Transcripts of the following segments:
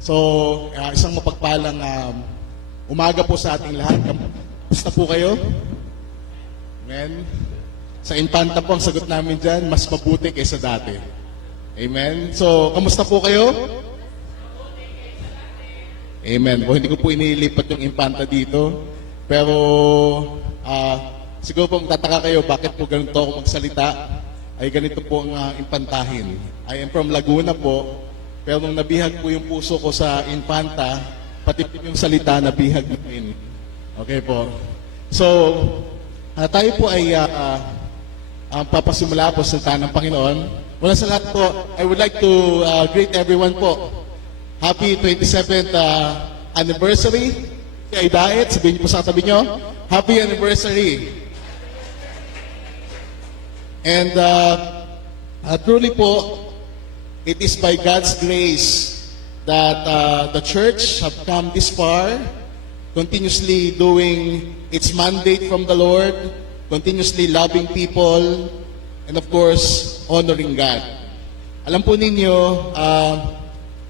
So, isang mapagpalang umaga po sa ating lahat. Kamusta po kayo? Amen. Sa Infanta po ang sagot namin dyan, mas mabuti kaysa dati. Amen. So, kamusta po kayo? Amen. O, hindi ko po inilipat yung Infanta dito. Pero, siguro po magtataka kayo, bakit po ganito ako magsalita? Ay ganito po ang impantahin. I am from Laguna po, pero nung nabihag po yung puso ko sa Infanta, pati po yung salita nabihag na rin. Okay po. So, tayo po ay papasimula po sa salita ng Panginoon. Mula sa lahat po, I would like to greet everyone po. Happy 27th anniversary. Kay Daet, sabihin niyo po sa tabi niyo, Happy anniversary. And truly po, it is by God's grace that the church have come this far, continuously doing its mandate from the Lord, continuously loving people, and of course, honoring God. Alam po ninyo,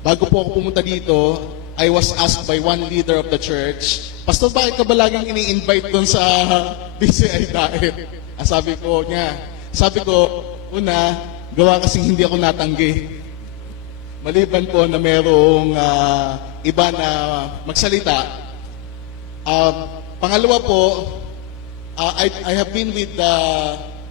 bago po ako pumunta dito, I was asked by one leader of the church, Pastor, bakit ka ba laging ini-invite doon sa BCI Daet? Sabi ko, una, gawa kasing hindi ako natanggi. Maliban po na merong iba na magsalita. Pangalawa po, I have been with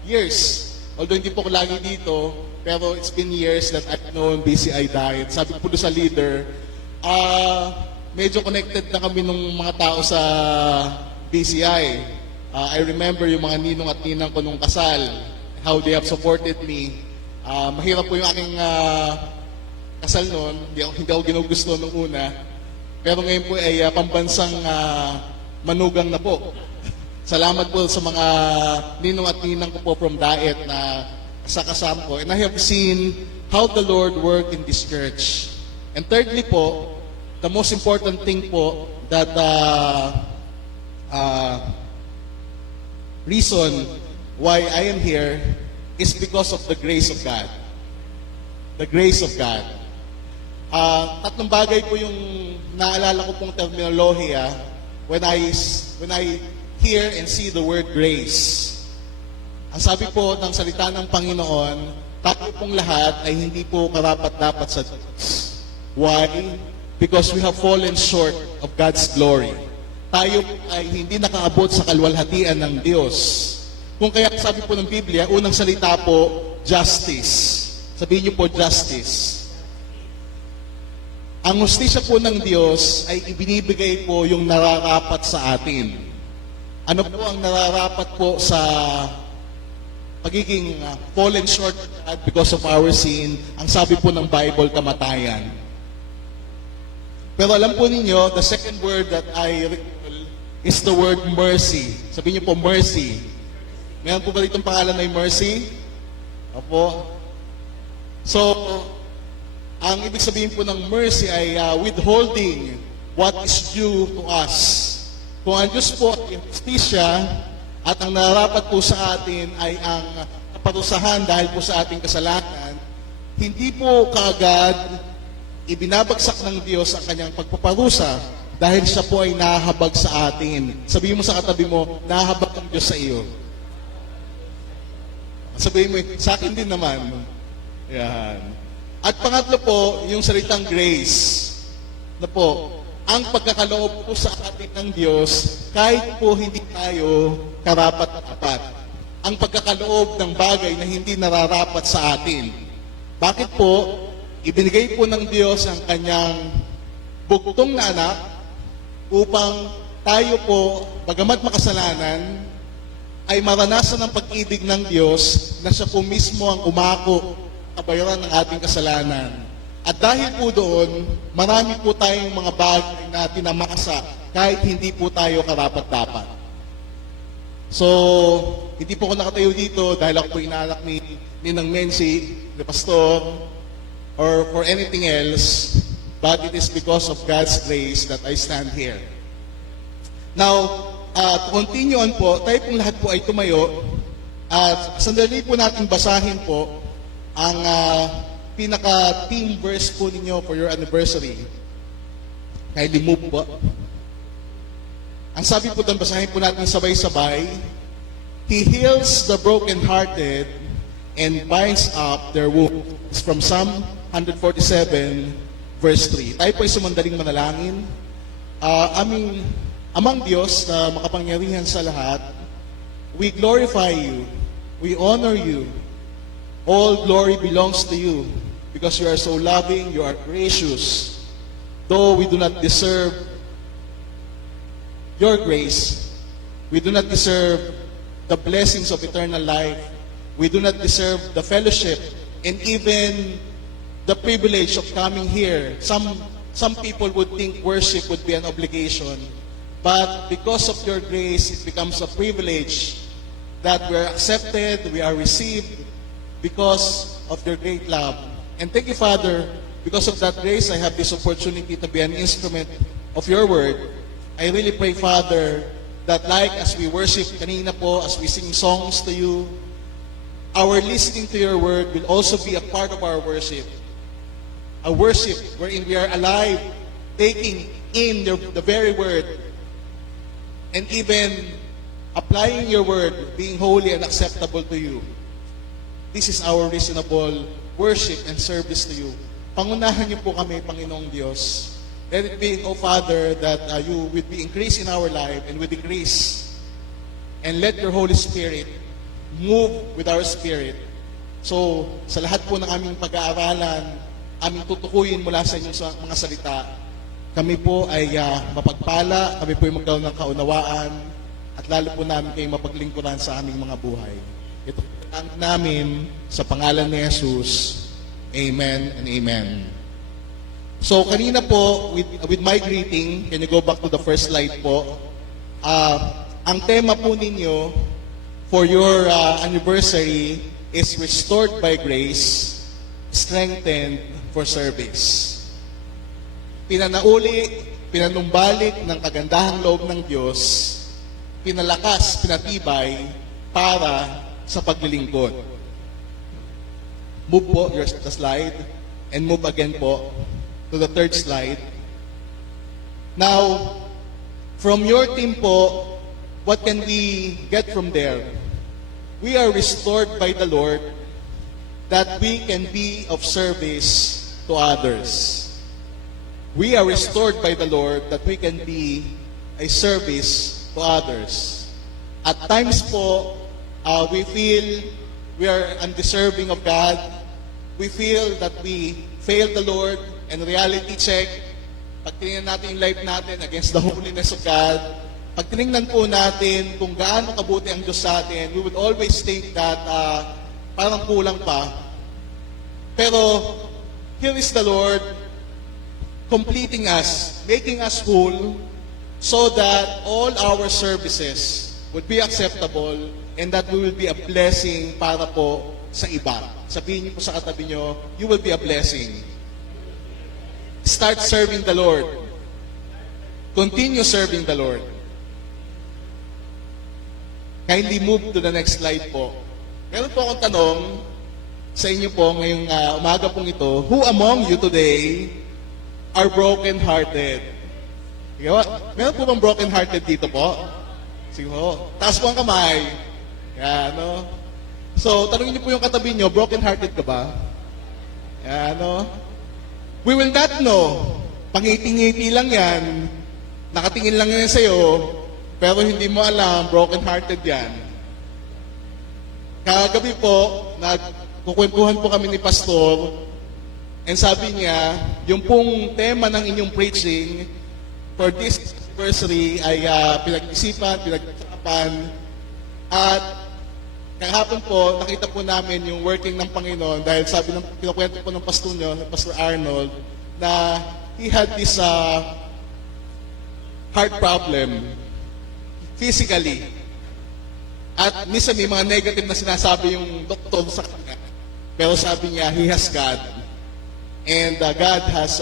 years. Although hindi po ko lagi dito, pero it's been years that I've known BCI Daet. Sabi ko po sa leader, medyo connected na kami ng mga tao sa BCI. I remember yung mga ninong at ninang ko nung kasal, how they have supported me. Mahirap po yung aking kasal noon, hindi ako ginugusto nung una. Pero ngayon po ay pambansang manugang na po. Salamat po sa mga ninong at ninang ko po from Daet na kasama ko. And I have seen how the Lord worked in this church. And thirdly po, the most important thing po that reason why I am here is because of the grace of God. The grace of God. Tatlong bagay po yung naalala ko pong terminolohiya when I hear and see the word grace. Ang sabi po ng salita ng Panginoon, tayo pong lahat ay hindi po karapat-dapat sa Diyos. Why? Because we have fallen short of God's glory. Tayo ay hindi nakaabot sa kalwalhatian ng Diyos. Kung kaya sabi po ng Biblia, unang salita po, justice. Sabihin niyo po, justice. Ang hustisya po ng Diyos ay ibinibigay po yung nararapat sa atin. Ano po ang nararapat po sa pagiging fallen short because of our sin? Ang sabi po ng Bible, kamatayan. Pero alam po ninyo, the second word that I recall is the word mercy. Sabihin niyo po, mercy. Meron po ba ditong pangalan na mercy? Opo. So, ang ibig sabihin po ng mercy ay withholding what is due to us. Kung ang Diyos po ay justisya at ang nararapat po sa atin ay ang kaparusahan dahil po sa ating kasalanan, hindi po kaagad ibinabagsak ng Diyos ang kanyang pagpaparusa dahil siya po ay nahahabag sa atin. Sabihin mo sa katabi mo, nahahabag ang Diyos sa iyo. Sabihin mo, sa akin din naman. Yan. At pangatlo po, yung salitang grace. Na po, ang pagkakaloob po sa atin ng Diyos, kahit po hindi tayo karapat-dapat. Ang pagkakaloob ng bagay na hindi nararapat sa atin. Bakit po? Ibinigay po ng Diyos ang kanyang bugtong na anak upang tayo po, bagamat makasalanan, ay maranasan ang pag-ibig ng Diyos na siya po mismo ang umako kabayaran ng ating kasalanan. At dahil po doon, marami po tayong mga bagay na tinamasa kahit hindi po tayo karapat-dapat. So, hindi po ako nakatayo dito dahil ako po inaanak ni Ninang Mensi, ni Pastor, or for anything else, but it is because of God's grace that I stand here. Now, to continue on po, tayo pong lahat po ay tumayo at sandali po natin basahin po ang pinaka-theme verse po ninyo for your anniversary. Kindly move po. Ang sabi po doon, basahin po natin sabay-sabay. He heals the brokenhearted and binds up their wounds. From Psalm 147, verse 3. Tayo po ay sumandaling manalangin. Amang Diyos na makapangyarihan sa lahat, we glorify you, we honor you. All glory belongs to you because you are so loving, you are gracious. Though we do not deserve your grace, we do not deserve the blessings of eternal life, we do not deserve the fellowship and even the privilege of coming here. Some people would think worship would be an obligation, but because of your grace, it becomes a privilege that we are accepted, we are received because of your great love. And thank you, Father, because of that grace, I have this opportunity to be an instrument of your word. I really pray, Father, that like as we worship kanina po, as we sing songs to you, our listening to your word will also be a part of our worship. A worship wherein we are alive, taking in the very word, and even applying your word, being holy and acceptable to you. This is our reasonable worship and service to you. Pangunahan niyo po kami, Panginoong Diyos. Let it be, O Father, that you will be increased in our life and will decrease. And let your Holy Spirit move with our spirit. So, sa lahat po ng aming pag-aaralan, aming tutukuyin mula sa inyong mga salita, kami po ay mapagpala, kami po ay magkaroon ng kaunawaan, at lalo po namin kayo mapaglingkuran sa aming mga buhay. Ito po ang namin sa pangalan ni Jesus. Amen and amen. So kanina po, with my greeting, can you go back to the first slide po? Ang tema po ninyo for your anniversary is Restored by Grace, Strengthened for Service. Pinanauli, pinanumbalik ng kagandahang loob ng Diyos, pinalakas, pinatibay para sa paglilingkod. Move po the slide and move again po to the third slide. Now, from your team po, what can we get from there? We are restored by the Lord that we can be of service to others. We are restored by the Lord that we can be a service to others. At times po, we feel we are undeserving of God. We feel that we failed the Lord, and reality check, pag tinignan natin yung life natin against the holiness of God, pag tinignan po natin kung gaano kabuti ang Diyos sa atin, we would always think that parang kulang pa. Pero here is the Lord completing us, making us whole, so that all our services would be acceptable and that we will be a blessing para po sa iba. Sabihin niyo po sa katabi niyo, you will be a blessing. Start serving the Lord. Continue serving the Lord. Kindly move to the next slide po. Meron po akong tanong sa inyo po ngayong umaga pong ito. Who among you today are broken-hearted? Meron po bang broken-hearted dito po? Sige po. Taas po ang kamay. Yan, no? So, tanongin niyo po yung katabi niyo, broken-hearted ka ba? Yan, no? We will not know. Pangiti-ngiti lang yan. Nakatingin lang yan sa'yo, pero hindi mo alam, broken-hearted yan. Kagabi po, nagkukwentuhan po kami ni Pastor, and sabi niya, yung pong tema ng inyong preaching for this anniversary ay pinag-isipan, pinag-usapan, at kahapon po, nakita po namin yung working ng Panginoon dahil sabi ng kinukwento po ng pastor nyo, ng Pastor Arnold, na he had this heart problem physically. At minsan may mga negative na sinasabi yung doktor sa kanya. Pero sabi niya, he has God. And God has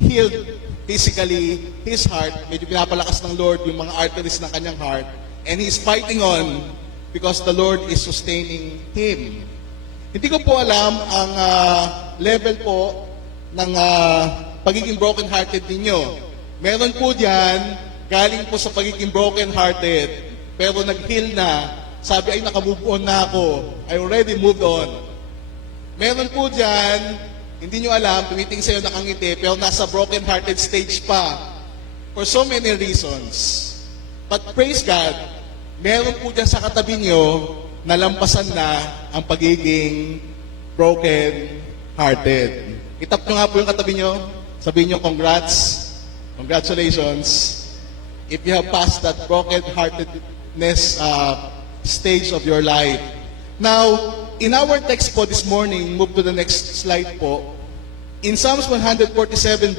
healed physically his heart. Medyo pinapalakas ng Lord yung mga arteries ng kanyang heart. And he's fighting on because the Lord is sustaining him. Hindi ko po alam ang level po ng pagiging broken-hearted ninyo. Meron po diyan, galing po sa pagiging broken-hearted, pero nag-heal na, sabi ay nakamove on na ako, I already moved on. Meron po diyan, hindi nyo alam, tumiting sa'yo nakangiti, pero nasa broken-hearted stage pa, for so many reasons. But praise God, meron po diyan sa katabi nyo, nalampasan na ang pagiging broken-hearted. Itap nyo nga po yung katabi nyo, sabihin nyo, congratulations, if you have passed that broken-heartedness stage of your life. Now, in our text po this morning, move to the next slide po. In Psalms 147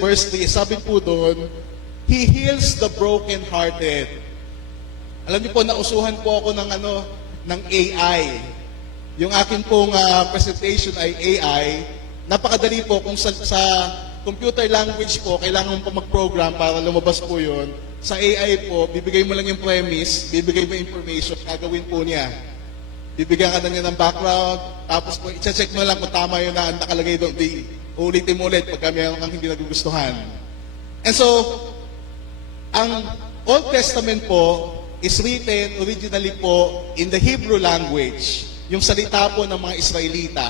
verse 3, sabi po doon, He heals the broken-hearted. Alam niyo po, nausuhan po ako ng AI. Yung akin pong presentation ay AI. Napakadali po kung sa computer language po, kailangan mo po mag-program para lumabas po yun. Sa AI po, bibigay mo lang yung premise, bibigay mo information, gagawin po niya. Bibigyan ka na niya ng background, tapos po, i-check mo lang kung tama yun na nakalagay doon. Ulitin mo ulit pagka mayroon kang hindi nagugustuhan. And so, ang Old Testament po is written originally po in the Hebrew language, yung salita po ng mga Israelita.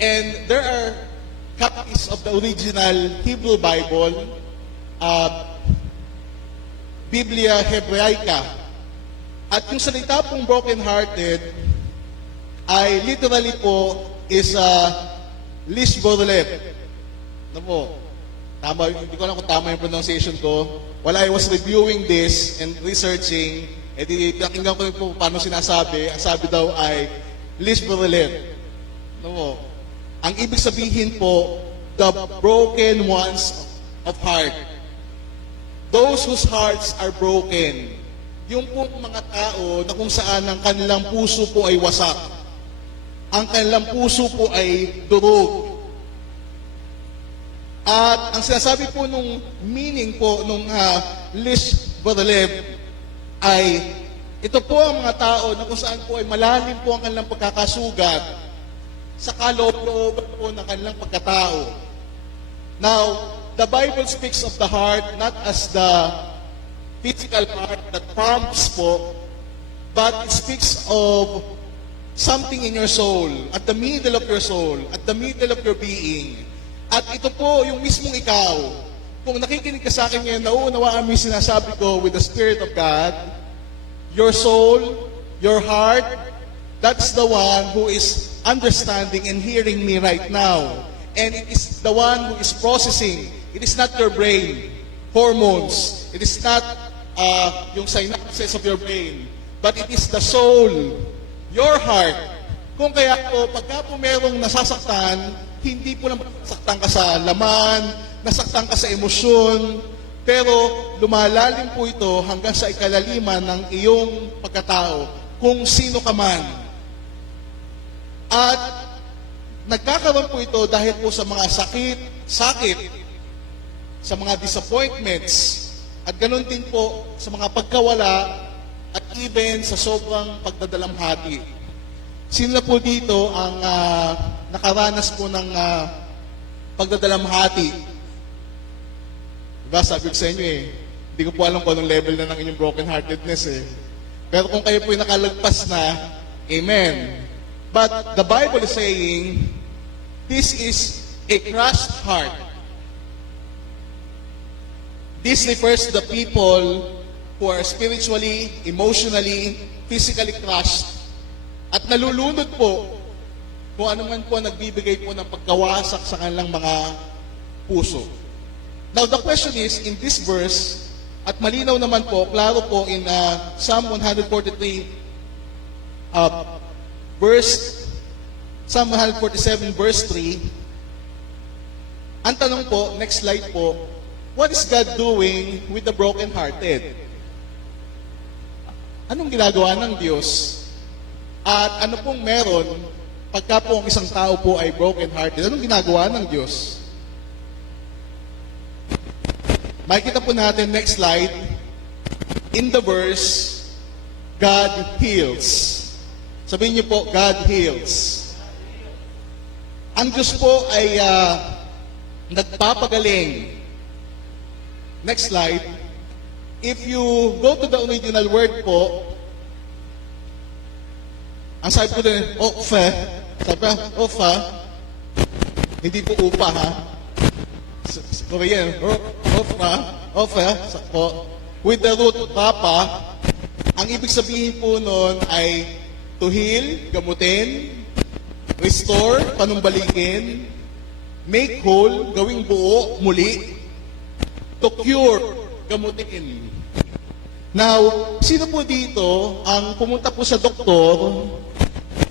And there are copies of the original Hebrew Bible, Biblia Hebraica. At yung salita pong broken-hearted ay literally po is Lishborelep. Ano po? Tama, hindi ko alam kung tama yung pronunciation ko. While I was reviewing this and researching, pinakinggan ko po paano sinasabi. Ang sabi daw ay Lishborelep. Ano po? Ang ibig sabihin po, the broken ones of heart. Those whose hearts are broken. Yung pong mga tao na kung saan ang kanilang puso po ay wasak. Ang kanilang puso po ay durog. At ang sinasabi po nung meaning po nung Lishborelep ay ito po ang mga tao na kung saan po ay malalim po ang kanilang pagkakasugat sa kaloob-looban po ng kanilang pagkatao. Now, the Bible speaks of the heart not as the physical heart that pumps po, but it speaks of something in your soul, at the middle of your soul, at the middle of your being. At ito po, yung mismong ikaw, kung nakikinig ka sa akin ngayon, nauunawaan mo yung sinasabi ko with the Spirit of God, your soul, your heart, that's the one who is understanding and hearing me right now. And it is the one who is processing. It is not your brain, hormones. It is not yung synapses of your brain. But it is the soul, your heart. Kung kaya po, pagka po merong nasasaktan, hindi po lang nasaktan ka sa laman, nasaktan ka sa emosyon, pero lumalalim po ito hanggang sa ikalaliman ng iyong pagkatao, kung sino ka man. At nagkakaroon po ito dahil po sa mga sakit, sa mga disappointments, at ganun din po sa mga pagkawala, at even sa sobrang pagdadalamhati. Sino na po dito ang nakaranas po ng pagdadalamhati? Diba, sabi ko sa inyo hindi ko po alam kung anong level na ng inyong brokenheartedness Pero kung kayo po ay nakalagpas na, amen. But the Bible is saying, this is a crushed heart. This refers to the people who are spiritually, emotionally, physically crushed at nalulunod po kung ano man po nagbibigay po ng pagkawasak sa kanilang mga puso. Now the question is, in this verse, at malinaw naman po, klaro po in Psalm 143, Psalm 147 verse 3, ang tanong po, next slide po, what is God doing with the broken-hearted? Anong ginagawa ng Diyos? At ano pong meron pagka po ang isang tao po ay broken-hearted? Anong ginagawa ng Diyos? Makikita po natin, next slide, in the verse, God heals. Sabihin niyo po, God heals. Ang Diyos po ay nagpapagaling. Next slide. If you go to the original word po, ang sabi po din, ofa, sabi pa, ofa, hindi po upa ha. Sa Korean, ofa, po. With the root papa, ang ibig sabihin po nun ay to heal, gamutin, restore, panumbalikin, make whole, gawing buo, muli, to cure, gamutin. Now, sino po dito ang pumunta po sa doktor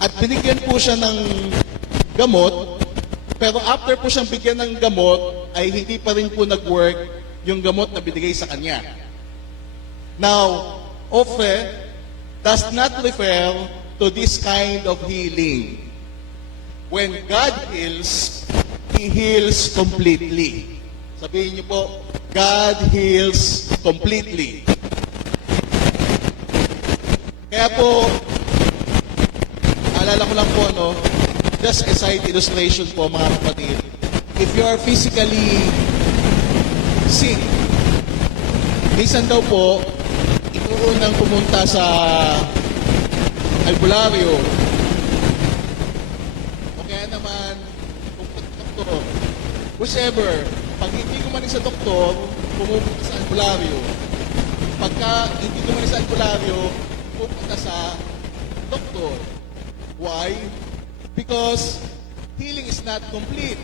at binigyan po siya ng gamot, pero after po siyang bigyan ng gamot, ay hindi pa rin po nag-work yung gamot na binigay sa kanya. Now, ofre does not refer to this kind of healing. When God heals, He heals completely. Sabihin niyo po, God heals completely. Kaya po, alala ko lang po, no, just a side illustration po, mga kapatid. If you are physically sick, minsan daw po, inuunang pumunta sa albularyo. O kaya naman, pumunta sa doktor. Whichever, pag hindi gumaling sa doktor, pumunta sa albularyo. Pagka hindi gumaling sa albularyo, pupunta sa doktor. Why? Because healing is not complete.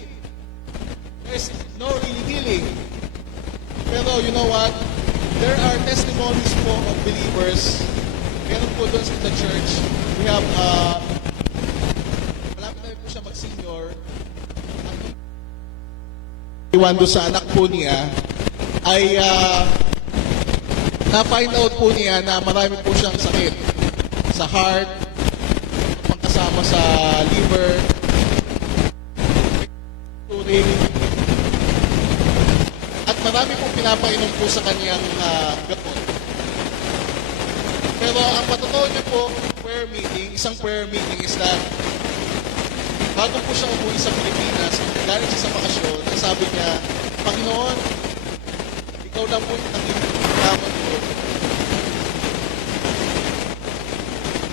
There's no really healing. Pero you know what? There are testimonies po of believers. Meron po doon sa the church. We have, malapit na rin po siya mag-senior. Iwan doon sa anak po niya ay na-find out po niya na marami po siyang sakit sa heart, pangkasama sa liver, turing, at marami pong pinapainom po sa kanyang gamot. Pero ang patotoo niya po, isang prayer meeting is that bago po siya umuwi sa Pilipinas, galing siya sa bakasyon, sabi niya, Panginoon, ikaw lang po ang hinahamon ko.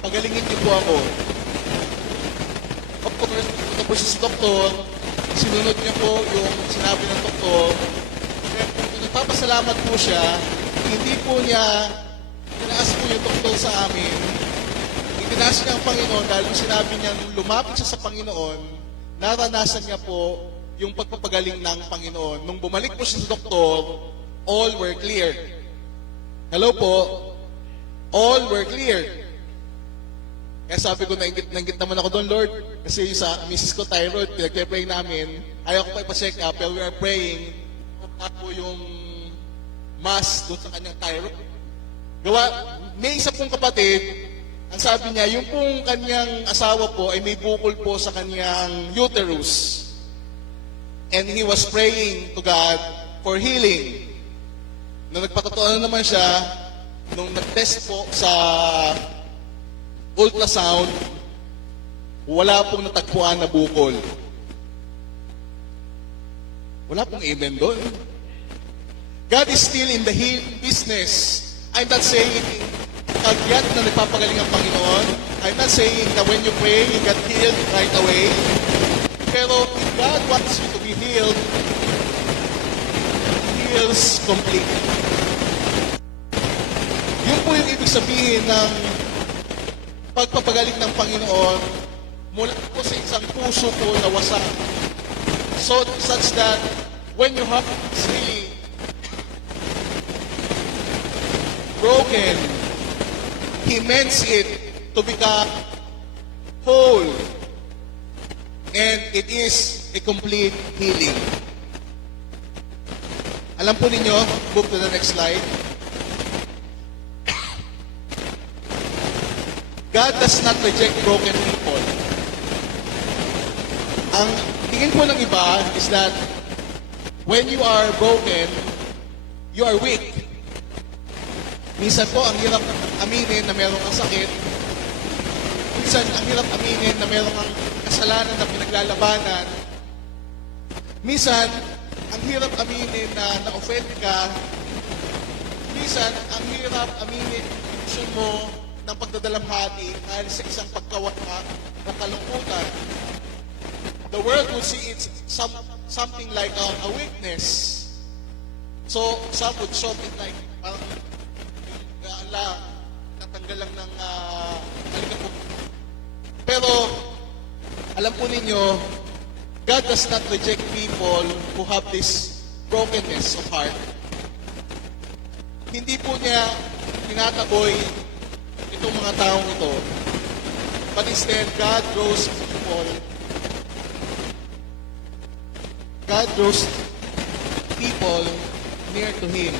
Pagalingin niyo po ako. Of course, punta po siya sa doktor, sinunod niya po yung sinabi ng doktor. Kaya kung nagpapasalamat po siya, hindi po niya tinaas po yung doktor sa amin. Itinaas niya ang Panginoon dahil yung sinabi niya, nung lumapit siya sa Panginoon, naranasan niya po yung pagpapagaling ng Panginoon. Nung bumalik po siya sa doktor, all were clear. Hello po? All were clear. Kaya sabi ko, nainggit naman ako doon, Lord. Kasi sa misis ko, thyroid, pinag-pray namin. Ayaw ko pa ipa-check up, pero we are praying. Ako yung mass doon sa kanyang thyroid. May isa pong kapatid, ang sabi niya, yung pong kanyang asawa po ay may bukol po sa kanyang uterus. And he was praying to God for healing. Nung nagpatotoo naman siya, nung nag-test po sa ultrasound, wala pong natagpuan na bukol. Wala pong amen doon. God is still in the healing business. I'm not saying kagyat na nagpapagaling ang Panginoon. I'm not saying that when you pray, you get healed right away. Pero if God wants you to be healed, He heals completely. Yun po yung ibig sabihin ng pagpapagaling ng Panginoon mula po sa isang puso po na wasak. So, such that when your heart is really broken, He mends it to become whole. And it is a complete healing. Alam po ninyo, move to the next slide. God does not reject broken people. Ang tingin po ng iba is that when you are broken, you are weak. Minsan po, ang hirap aminin na meron kang sakit. Minsan, ang hirap aminin na meron kang kasalanan na pinaglalabanan. Minsan, ang hirap aminin na na-offend ka. Minsan, ang hirap aminin yung mo ng pagdadalamhati dahil sa isang pagkawala ng kalungkutan. The world would see it something like a weakness. So, some would show it like, parang, natanggal lang ng alikabok. Pero, alam po ninyo, God does not reject people who have this brokenness of heart. Hindi po niya tinataboy itong mga taong ito. But instead, God draws people near to Him.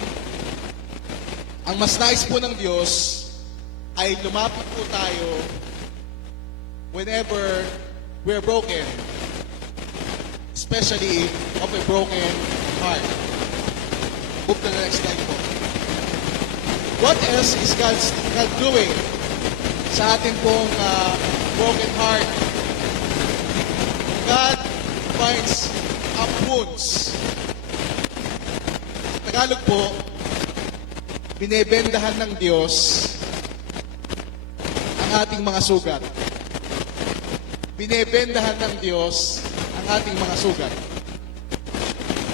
Ang mas nais po ng Diyos ay lumapit po tayo whenever we're broken, especially of a broken heart. Move to the next slide po. What else is God doing sa atin pong broken heart? God finds up wounds. Sa Tagalog po, binebendahan ng Diyos ang ating mga sugat. Binebendahan ng Diyos ang ating mga sugat.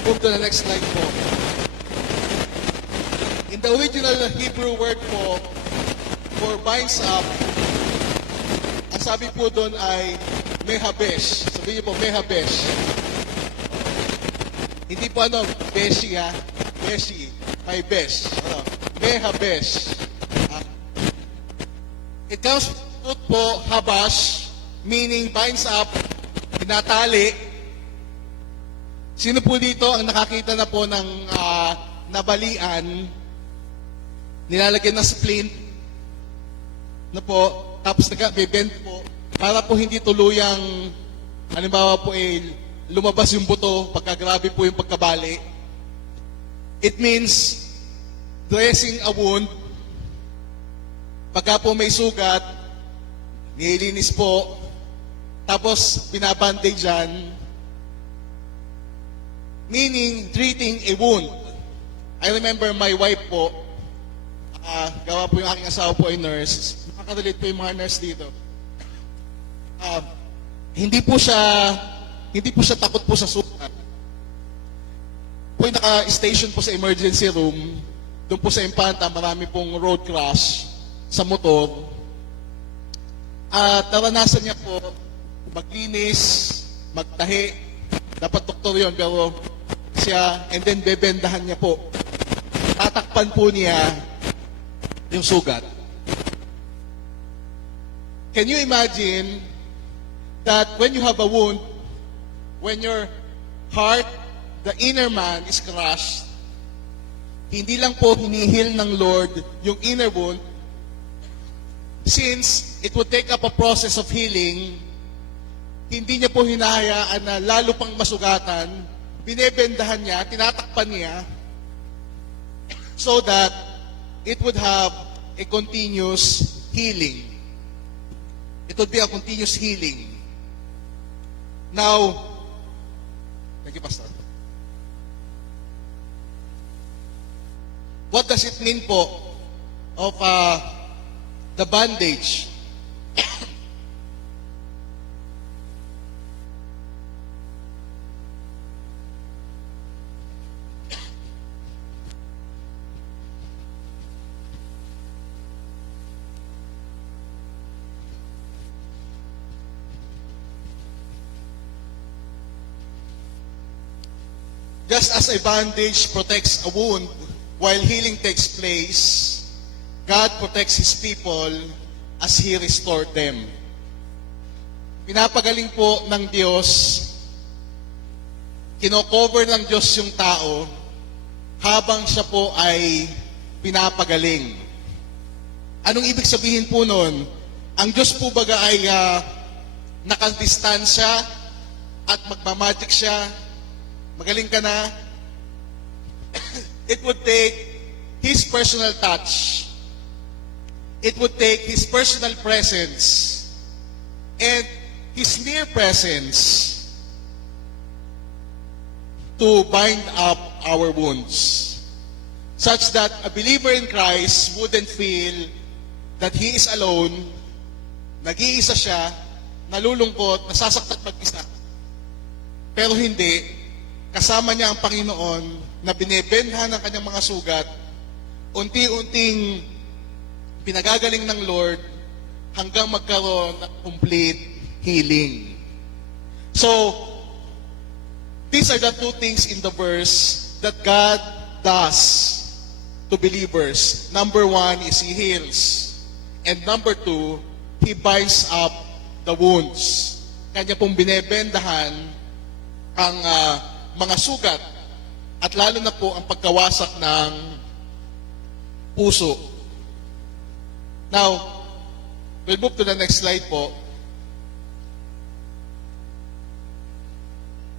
Move to the next slide po. In the original Hebrew word po for binds up, ang sabi po doon ay mehabesh. Sabihin niyo po, mehabesh. Hindi po beshi ha. Beshi. May besh. Mehabesh. It comes from po, habash, meaning binds up, tinatali. Sino po dito ang nakakita na po ng nabalian, nilalagyan ng splint, na po, tapos nag-bend po, para po hindi tuluyang, halimbawa po lumabas yung buto, pagkagrabe po yung pagkabali. It means, dressing a wound, pagka po may sugat, nililinis po, tapos binabandage dyan, meaning treating a wound. I remember my wife po, gawa po yung aking asawa po ay nurse, nakaka-relate po yung mga nurse dito. Hindi po siya takot po sa sugat. Po yung naka-station po sa emergency room, doon po sa Impanta, marami pong road crash sa motor. At naranasan niya po maglinis, magtahi. Dapat doktor yun, pero siya, and then bebendahan niya po. Tatakpan po niya yung sugat. Can you imagine that when you have a wound, when your heart, the inner man is crushed, hindi lang po hinihil ng Lord yung inner wound, since it would take up a process of healing, hindi niya po hinahayaan na lalo pang masugatan, binebendahan niya, tinatakpan niya, so that it would have a continuous healing. It would be a continuous healing. Now, thank you, Pastor. What does it mean po of the bandage? Just as a bandage protects a wound while healing takes place, God protects His people as He restored them. Pinapagaling po ng Diyos, kino-cover ng Diyos yung tao habang siya po ay pinapagaling. Anong ibig sabihin po nun? Ang Diyos po baga ay nakaldistansya at magmamagic siya, magaling ka na, it would take His personal touch. It would take His personal presence and His near presence to to bind up our wounds, such that a believer in Christ wouldn't feel that he is alone, nag-iisa siya, nalulungkot, nasasaktan mag-isa. Pero hindi, kasama niya ang Panginoon na binebendhan ng kanyang mga sugat, unti-unting pinagagaling ng Lord hanggang magkaroon ng complete healing. So, these are the two things in the verse that God does to believers. Number one is He heals. And number two, He binds up the wounds. Kanya pong binebendahan ang mga sugat at lalo na po ang pagkawasak ng puso. Now, we'll move to the next slide po.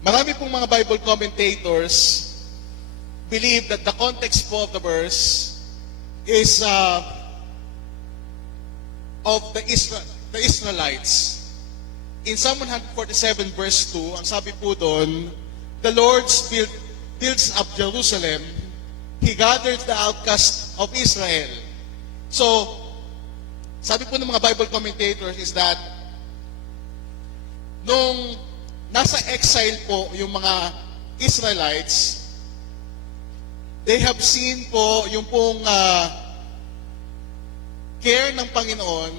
Marami pong mga Bible commentators believe that the context po of the verse is of the Israelites. In Psalm 147 verse 2, ang sabi po doon, the Lord builds up Jerusalem, He gathers the outcasts of Israel. So, sabi po ng mga Bible commentators is that nung nasa exile po yung mga Israelites, they have seen po yung pong care ng Panginoon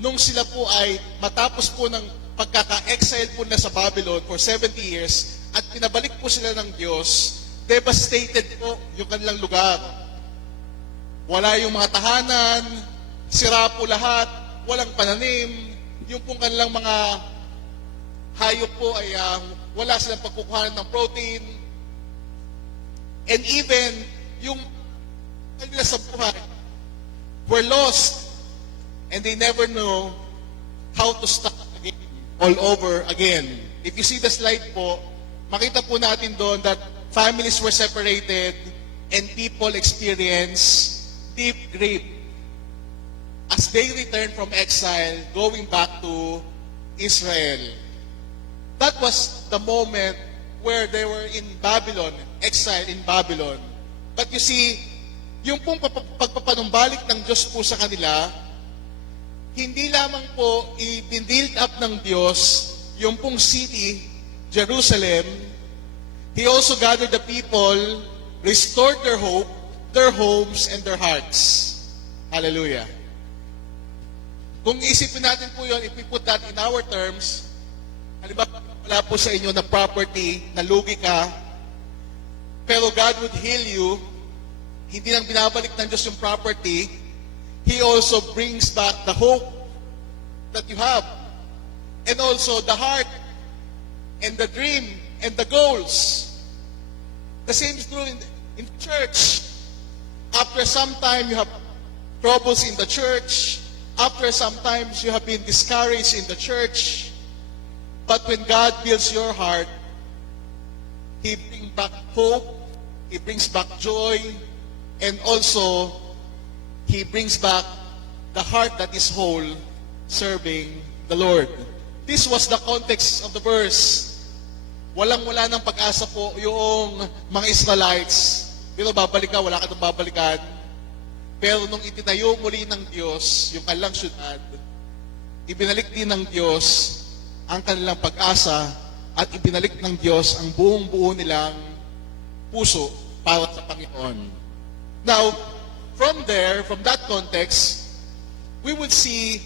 nung sila po ay matapos po ng pagkaka-exile po na sa Babylon for 70 years at pinabalik po sila ng Diyos, devastated po yung kanilang lugar. Wala yung mga tahanan, sira po lahat, walang pananim, yung pong kanilang mga hayop po ay wala silang pagkukuhanan ng protein, and even yung kanila sa buhay were lost and they never know how to start again, all over again. If you see the slide po, makita po natin doon that families were separated and people experience deep grief as they return from exile, going back to Israel. That was the moment where they were in Babylon, exiled in Babylon. But you see, yung pong pagpapanumbalik ng Diyos po sa kanila, hindi lamang po i-build up ng Diyos yung pong city, Jerusalem. He also gathered the people, restored their hope, their homes, and their hearts. Hallelujah. Kung isipin natin po yun, if we put that in our terms, halimbawa, wala po sa inyo na property, nalugi ka, pero God would heal you, hindi lang binabalik ng Diyos yung property, He also brings back the hope that you have. And also the heart, and the dream, and the goals. The same is true in church. After some time, you have troubles in the church. After some times, you have been discouraged in the church. But when God builds your heart, He brings back hope, He brings back joy, and also, He brings back the heart that is whole, serving the Lord. This was the context of the verse. Walang-wala ng pag-asa po yung mga Israelites. Pero babalik ka, wala ka nang babalikan. Pero nung itinayo muli ng Diyos yung kanilang syudad, ibinalik din ng Diyos ang kanilang pag-asa at ibinalik ng Diyos ang buong-buo nilang puso para sa Panginoon. Now, from there, from that context, we would see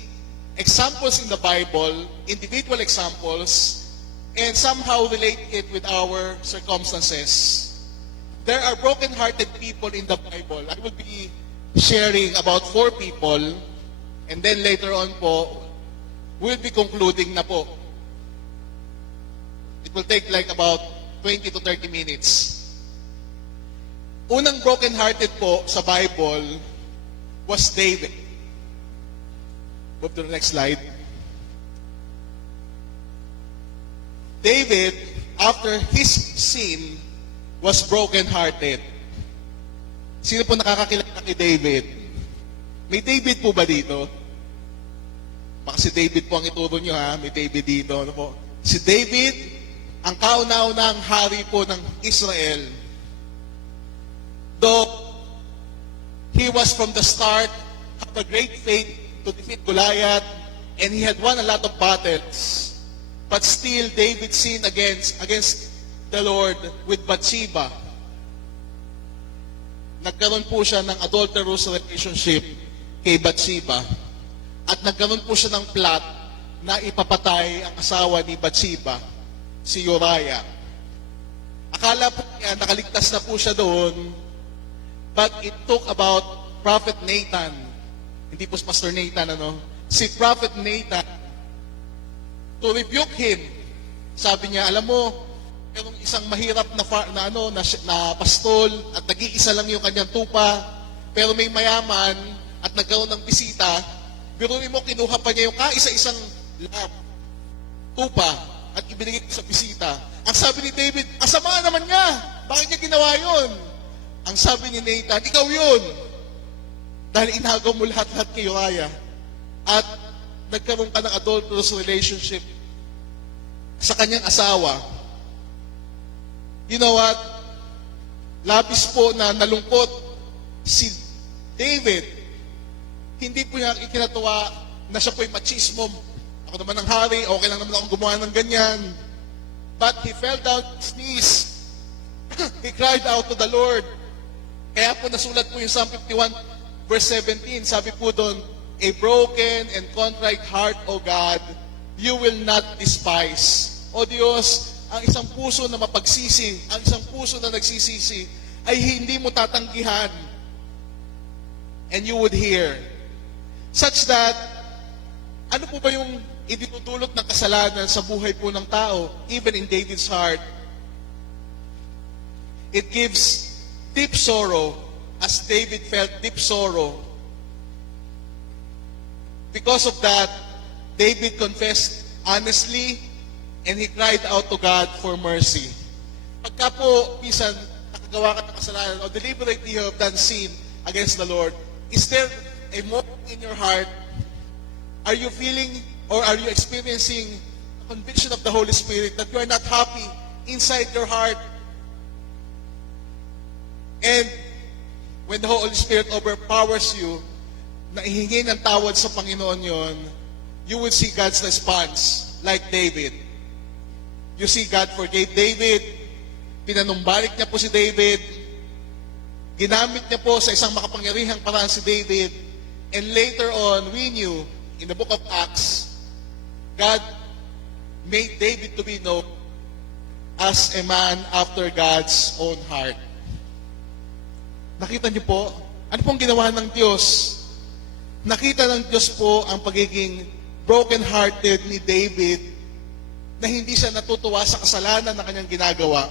examples in the Bible, individual examples, and somehow relate it with our circumstances. There are broken-hearted people in the Bible. I will be sharing about 4 people, and then later on po, we'll be concluding na po. It will take like about 20 to 30 minutes. Unang broken-hearted po sa Bible was David. Move to the next slide. David, after his sin, was broken-hearted. Sino po nakakakilala kay David? May David po ba dito? Baka si David po ang ituro nyo ha. May David dito. Ano po? Si David ang kauna-unang hari po ng Israel, though he was from the start, have a great faith to defeat Goliath, and he had won a lot of battles, but still David sinned against the Lord with Bathsheba. Nagkaroon po siya ng adulterous relationship kay Bathsheba, at nagkaroon po siya ng plot na ipapatay ang asawa ni Bathsheba, si Uriah. Akala po niya nakaligtas na po siya doon, but it took about Prophet Nathan, hindi po si Pastor Nathan, si Prophet Nathan, to rebuke him. Sabi niya, alam mo, merong isang mahirap na pastol at nag-iisa lang yung kanyang tupa, pero may mayaman at nagkaroon ng bisita, biruin mo, kinuha pa niya yung kaisa-isang tupa at ibinigay sa bisita. Ang sabi ni David, asama naman niya. Bakit niya ginawa yun? Ang sabi ni Nathan, ikaw yun. Dahil inagaw mo lahat-lahat kay Uriah. At nagkaroon ka ng adulterous relationship sa kanyang asawa. You know what? Labis po na nalungkot si David. Hindi po niya ikinatuwa na siya po'y machismo. Ako naman ang hari, okay lang naman akong gumawa ng ganyan. But he fell down on his knees. He cried out to the Lord. Kaya po nasulat po yung Psalm 51 verse 17. Sabi po doon, a broken and contrite heart, O God, you will not despise. O Diyos, ang isang puso na mapagsisi, ang isang puso na nagsisisi, ay hindi mo tatanggihan. And you would hear. Such that, ano po ba yung idinudulot ng kasalanan sa buhay po ng tao, even in David's heart? It gives deep sorrow, as David felt deep sorrow. Because of that, David confessed honestly, and he cried out to God for mercy. Pagka po, minsan, nakagawa ka ng kasalanan, o deliberately you have done sin against the Lord, is there a moment in your heart, are you feeling, or are you experiencing a conviction of the Holy Spirit that you are not happy inside your heart? And when the Holy Spirit overpowers you, na ihingi ng tawad sa Panginoon yon, you will see God's response, like David. You see, God forgave David, pinanumbalik niya po si David, ginamit niya po sa isang makapangyarihang paraan si David, and later on, we knew, in the book of Acts, God made David to be known as a man after God's own heart. Nakita niyo po, ano pong ginawa ng Diyos? Nakita ng Diyos po ang pagiging broken-hearted ni David, na hindi siya natutuwa sa kasalanan na kanyang ginagawa.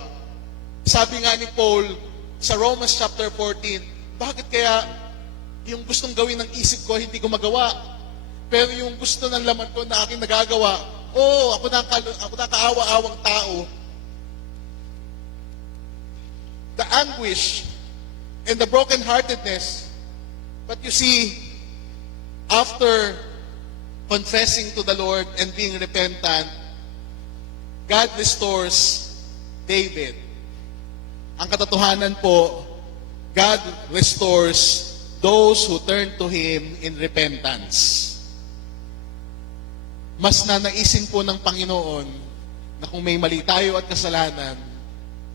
Sabi nga ni Paul sa Romans chapter 14, bakit kaya yung gustong gawin ng isip ko hindi ko magawa, pero yung gusto ng laman ko na aking nagagawa, ako na kaawa-awang tao. The anguish and the brokenheartedness. But you see, after confessing to the Lord and being repentant, God restores David. Ang katotohanan po, God restores those who turn to Him in repentance. Mas nanaisin po ng Panginoon na kung may mali tayo at kasalanan,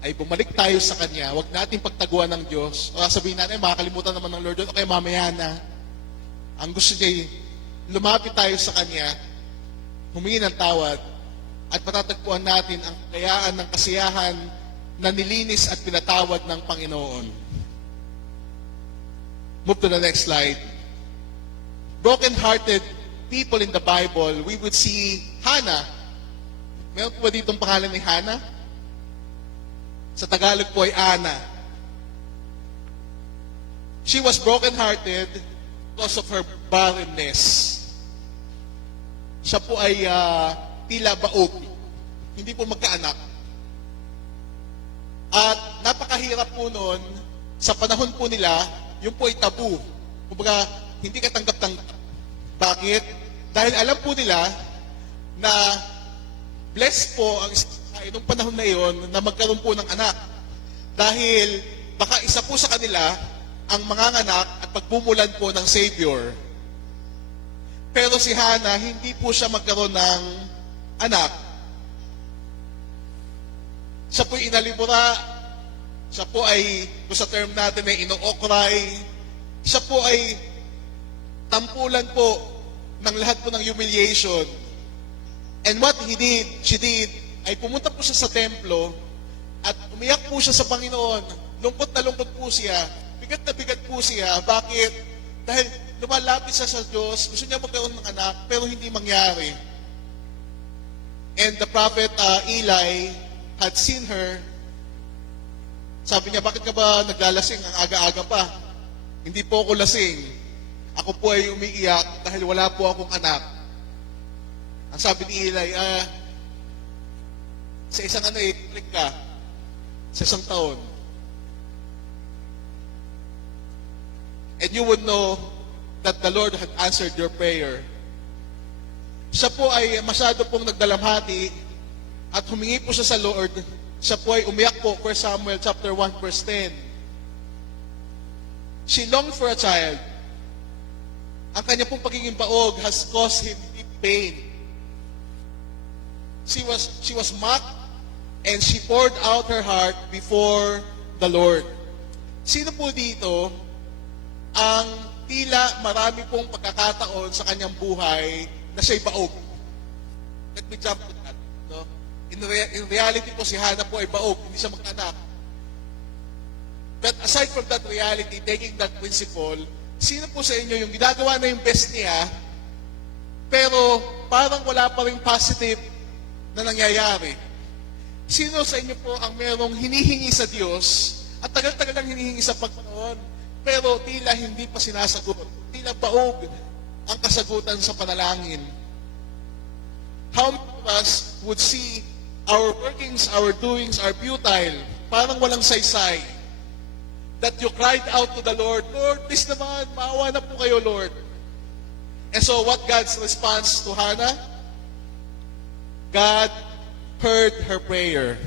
ay bumalik tayo sa Kanya, huwag natin pagtaguan ng Diyos. O sabihin natin, makakalimutan naman ng Lord yun, okay, mamaya na. Ang gusto niya, lumapit tayo sa Kanya, humingi ng tawad, at matatagpuan natin ang kayaan ng kasiyahan na nilinis at pinatawad ng Panginoon. Move to the next slide. Broken-hearted people in the Bible, we would see Hannah. Meron po ba ditong pangalan ni Hannah? Sa Tagalog po ay Ana. She was broken-hearted because of her barrenness. Siya po ay tila baog. Hindi po magkaanak. At napakahirap po noon, sa panahon po nila, yun po ay tabu. Kumbaga, hindi katanggap-tanggap. Bakit? Dahil alam po nila na blessed po ang isang babae buhay nung panahon na iyon na magkaroon po ng anak. Dahil baka isa po sa kanila ang manganganak at pagmumulan po ng Savior. Pero si Hannah, hindi po siya magkaroon ng anak. Siya po inalibura, siya po ay, kung sa term natin ay inookray, siya po ay tampulan po ng lahat po ng humiliation. And what she did, ay pumunta po siya sa templo at umiyak po siya sa Panginoon. Lungkot na lungkot po siya. Bigat na bigat po siya. Bakit? Dahil lumalapit siya sa Diyos, gusto niya magkaroon ng anak, pero hindi mangyari. And the prophet Eli had seen her. Sabi niya, bakit ka ba naglalasing ang aga-aga pa? Hindi po ako lasing. Ako po ay umiiyak dahil wala po akong anak. Ang sabi ni Eli, sa isang balik ka, sa isang taon. And you would know that the Lord had answered your prayer. Siya po ay masyado pong nagdalamhati at humingi po siya sa Lord. Siya po ay umiyak po, 1 Samuel chapter 1 verse 10. She longed for a child. Ang kanya pong pagiging baog has caused him deep pain. She was mocked and she poured out her heart before the Lord. Sino po dito ang tila marami pong pagkakataon sa kanyang buhay na siya'y baog? Let me jump to that. No? In reality po, si Hannah po ay baog, hindi siya mag-anak. But aside from that reality, taking that principle, sino po sa inyo yung ginagawa na yung best niya, pero parang wala pa rin positive na nangyayari? Sino sa inyo po ang merong hinihingi sa Diyos at tagal-tagal ang hinihingi sa Panginoon, pero tila hindi pa sinasagot, tila baog ang kasagutan sa panalangin? How many of us would see our workings, our doings are futile, parang walang saysay, that you cried out to the Lord, Lord, please naman, maawa na po kayo, Lord. And so what God's response to Hannah? God heard her prayer.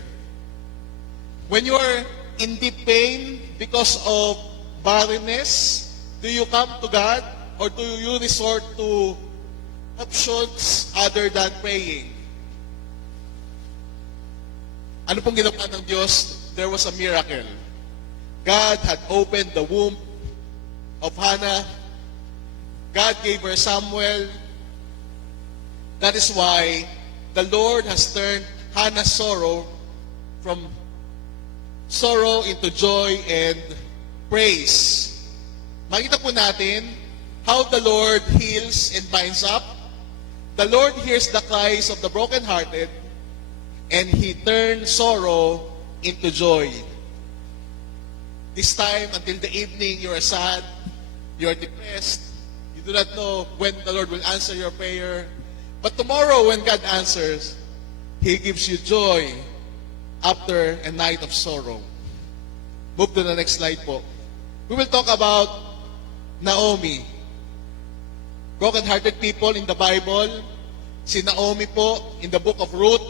When you are in deep pain because of barrenness, do you come to God or do you resort to options other than praying? Ano pong ginawa ng Diyos? There was a miracle. God had opened the womb of Hannah. God gave her Samuel. That is why the Lord has turned Hannah's sorrow from sorrow into joy and praise. Makita po natin how the Lord heals and binds up. The Lord hears the cries of the brokenhearted and He turns sorrow into joy. This time, until the evening, you are sad, you are depressed, you do not know when the Lord will answer your prayer. But tomorrow, when God answers, He gives you joy after a night of sorrow. Move to the next slide po. We will talk about Naomi. Broken-hearted people in the Bible. Si Naomi po in the book of Ruth.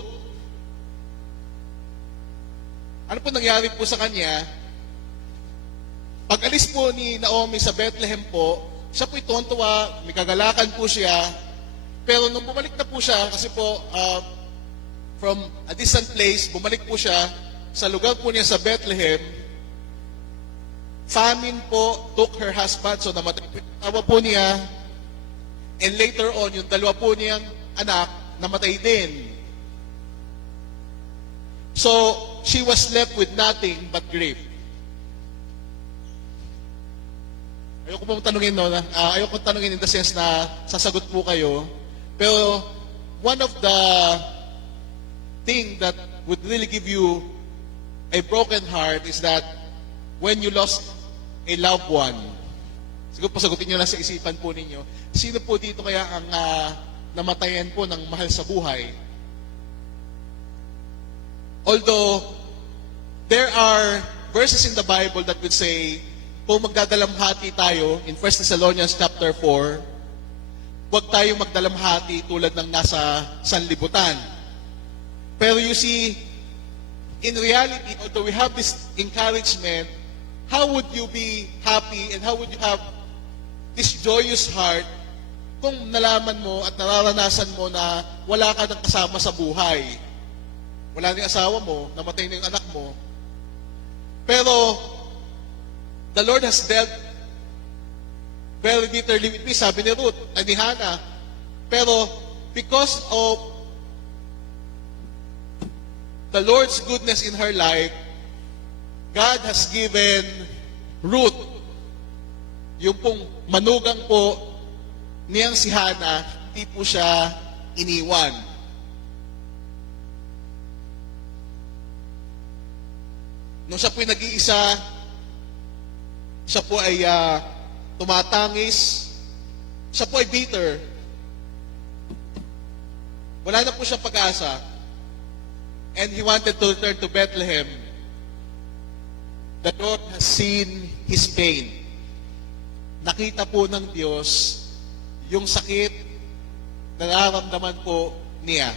Ano po nangyari po sa kanya? Pag-alis po ni Naomi sa Bethlehem po, siya po'y tuwan-tuwa, may kagalakan po siya. Pero nung bumalik na po siya, kasi po from a distant place, bumalik po siya sa lugar po niya sa Bethlehem, famine po took her husband, so namatay po yung asawa po niya, and later on, yung dalawa po niyang anak, namatay din. So, she was left with nothing but grief. Ayoko pong tanungin, no? Ayoko tanungin in the sense na sasagot po kayo. Pero, one of the thing that would really give you a broken heart is that when you lost a loved one, siguro pasagutin nyo lang sa isipan po ninyo, sino po dito kaya ang namatayan po ng mahal sa buhay? Although, there are verses in the Bible that would say, kung magdadalamhati tayo in 1 Thessalonians chapter 4, huwag tayong magdalamhati tulad ng nasa sanlibutan. Pero you see, in reality, although we have this encouragement, how would you be happy and how would you have this joyous heart kung nalaman mo at nararanasan mo na wala ka ng kasama sa buhay? Wala na yung asawa mo, namatay na yung anak mo. Pero, the Lord has dealt very bitterly with me, sabi ni Ruth, ni Hannah. Pero, because of the Lord's goodness in her life, God has given Ruth, yung pong manugang po niyang si Hannah, hindi po siya iniwan. Nung siya po ay nag-iisa, siya po ay tumatangis, siya po ay bitter. Wala na po siya pag-asa. And he wanted to return to Bethlehem. The Lord has seen his pain. Nakita po ng Diyos yung sakit na nararamdaman po niya.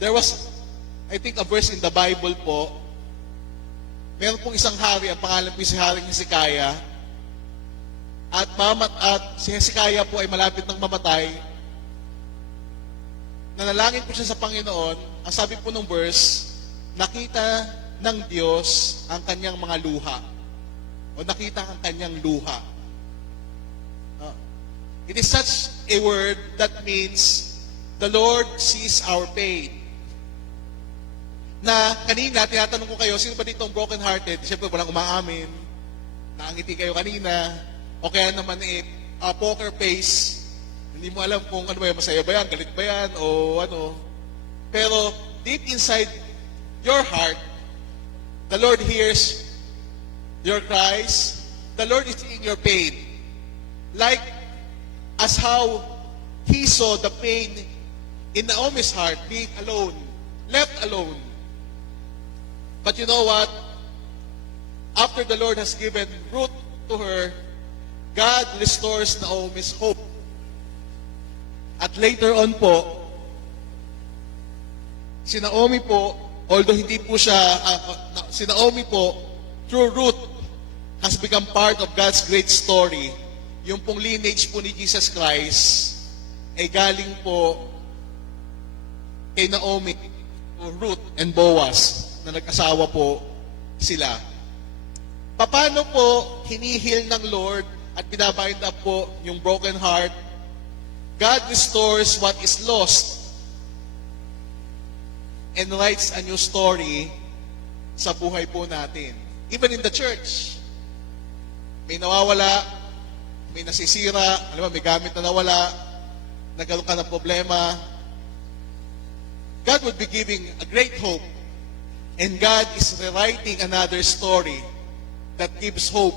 There was, I think, a verse in the Bible po. Meron pong isang hari, ang pangalan po si Haring Hezekiah. At si Hezekiah po ay malapit ng mamatay. Nanalangin po siya sa Panginoon. Ang sabi po ng verse, nakita ng Diyos ang kanyang mga luha. O nakita ang kanyang luha. It is such a word that means the Lord sees our pain. Na kanina, tinatanong ko kayo, sino ba dito ang broken-hearted? Siyempre, walang umaamin. Nakangiti kayo kanina. O kaya naman poker face. Hindi mo alam kung ano ba yan, masaya ba yan, galit ba yan, o ano. Pero deep inside your heart, the Lord hears your cries. The Lord is seeing your pain. Like as how He saw the pain in Naomi's heart, being alone, left alone. But you know what? After the Lord has given Ruth to her, God restores Naomi's hope. At later on po, si Naomi po, although hindi po siya, si Naomi po, through Ruth, has become part of God's great story. Yung pong lineage po ni Jesus Christ, ay galing po kay Naomi, Ruth and Boaz, na nag-asawa po sila. Paano po hinihil ng Lord at binabind up po yung broken heart? God restores what is lost and writes a new story sa buhay po natin. Even in the church, may nawawala, may nasisira, alam mo, may gamit na nawala, nagkaroon ka ng problema. God would be giving a great hope, and God is rewriting another story that gives hope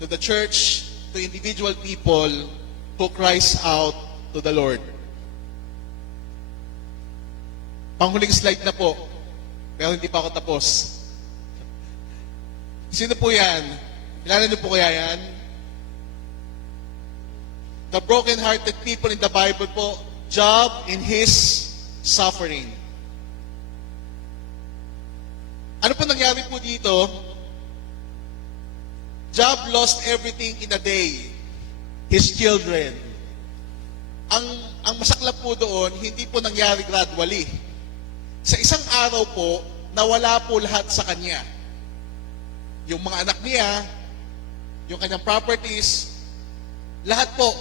to the church, to individual people who cries out to the Lord. Panghuling slide na po, pero hindi pa ako tapos. Sino po yan? Kilala niyo po kaya yan? The broken-hearted people in the Bible po, Job in his suffering. Ano po nangyari po dito? Job lost everything in a day. His children. Ang masaklap po doon, hindi po nangyari gradually. Sa isang araw po, nawala po lahat sa kanya. Yung mga anak niya, yung kanyang properties, lahat po.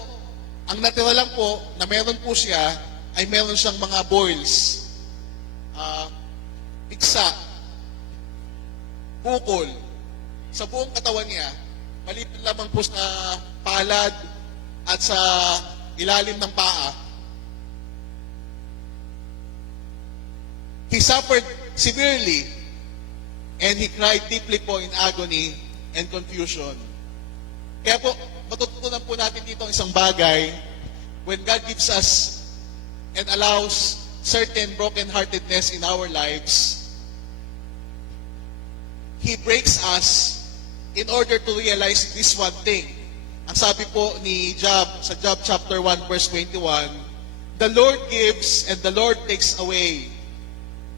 Ang natira lang po, na meron po siya, ay meron siyang mga boils. Piksa, bukol. Sa buong katawan niya, maliban lamang po sa palad at sa ilalim ng paa. He suffered severely and he cried deeply po in agony and confusion. Kaya po, matutunan po natin dito ang isang bagay when God gives us and allows certain brokenheartedness in our lives. He breaks us in order to realize this one thing. Ang sabi po ni Job, sa Job chapter 1 verse 21, the Lord gives and the Lord takes away.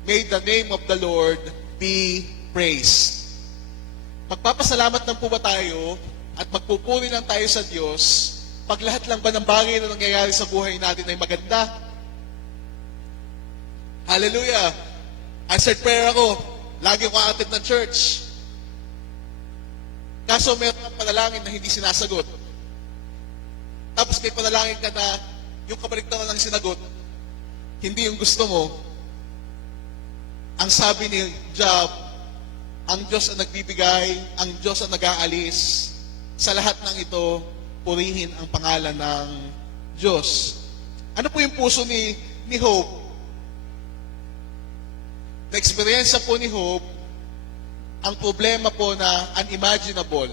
May the name of the Lord be praised. Magpapasalamat lang po ba tayo at magpupuri lang tayo sa Diyos pag lahat lang ba ng bagay na nangyayari sa buhay natin ay maganda? Hallelujah! Answered prayer ako. Lagi ko aattend ng church. Kaso meron kang panalangin na hindi sinasagot. Tapos may panalangin ka na yung kabaliktaran ng sinagot, hindi yung gusto mo. Ang sabi ni Job, ang Diyos ang nagbibigay, ang Diyos ang nag-aalis. Sa lahat ng ito, purihin ang pangalan ng Diyos. Ano po yung puso ni Job? Na-experience po ni Job ang problema po na unimaginable.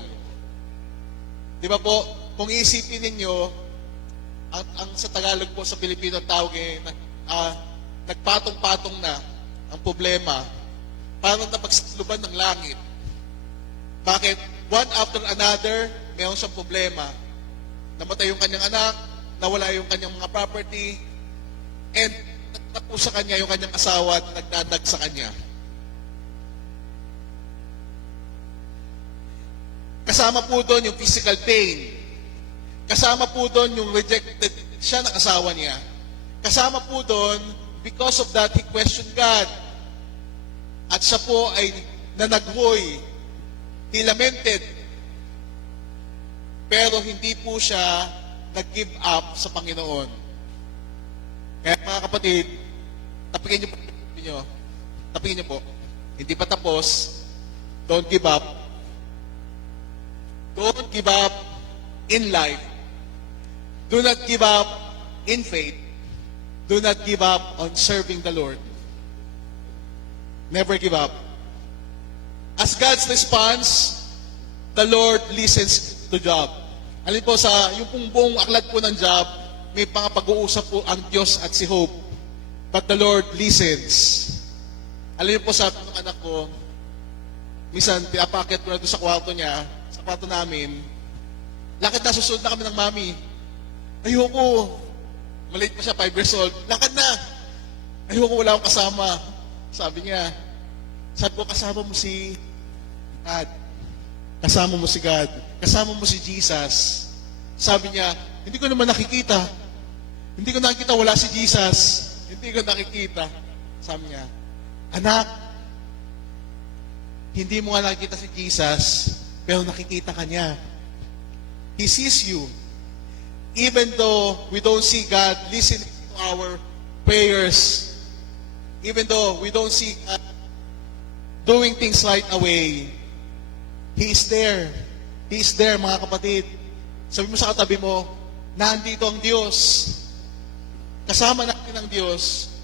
Di ba po, kung iisipin ninyo, ang sa Tagalog po, sa Pilipino tawag nagpatong-patong na ang problema, parang napagsluban ng langit. Bakit? One after another, mayroon siyang problema. Namatay yung kanyang anak, nawala yung kanyang mga property, and nagtapo sa kanya yung kanyang asawa at nagdadag sa kanya. Kasama po doon yung physical pain. Kasama po doon yung rejected siya ng asawa niya. Kasama po doon, because of that, he questioned God. At siya po ay nanaghoy. He lamented. Pero hindi po siya nag-give up sa Panginoon. Kaya mga kapatid, tapigin niyo po. Tapigin niyo po. Hindi pa tapos. Don't give up. Don't give up in life. Do not give up in faith. Do not give up on serving the Lord. Never give up. As God's response, the Lord listens to Job. Alin po sa, yung pong buong aklat po ng Job, may pag-uusap po ang Diyos at si Job. But the Lord listens. Alam niyo po sabi ng anak ko, minsan, pinapakit ko na doon sa kwarto niya, sa kwarto namin, lakad na, susunod na kami ng mami. Ayoko. Maliit pa siya, 5 years old. Lakad na. Ayoko, wala akong kasama. Sabi niya, sabi ko, kasama mo si God. Kasama mo si God. Kasama mo si Jesus. Sabi niya, hindi ko naman nakikita. Hindi ko nakikita, wala si Jesus. Hindi ko nakikita. Sabi niya, anak, hindi mo nga nakikita si Jesus, pero nakikita ka niya. He sees you. Even though we don't see God listening to our prayers, even though we don't see God doing things right away, He is there. He is there, mga kapatid. Sabi mo sa katabi mo, nandito ang Diyos. Kasama natin ang Diyos.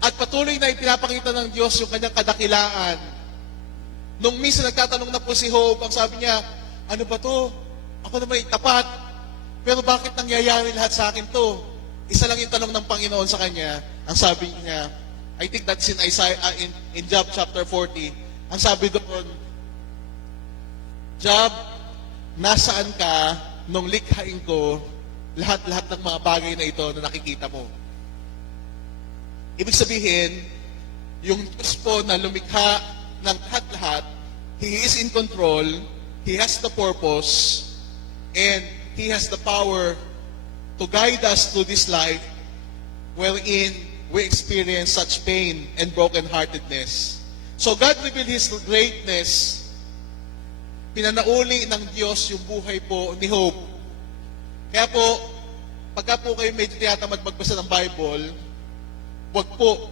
At patuloy na ipinapakita ng Diyos yung kanyang kadakilaan. Nung minsan nagtatanong na po si Job, ang sabi niya, ano ba to? Ako naman tapat. Pero bakit nangyayari lahat sa akin to? Isa lang yung tanong ng Panginoon sa kanya. Ang sabi niya, I think that's in Isaiah, in Job chapter 40. Ang sabi doon, Job, nasaan ka nung likhain ko lahat-lahat ng mga bagay na ito na nakikita mo? Ibig sabihin, yung Diyos po na lumikha ng lahat-lahat, He is in control, He has the purpose, and He has the power to guide us through this life wherein we experience such pain and brokenheartedness. So God revealed His greatness. Pinanauli ng Diyos yung buhay po ni Job. Kaya po, pagka po kayo medyo tiyatamad magbasa ng Bible, wag po.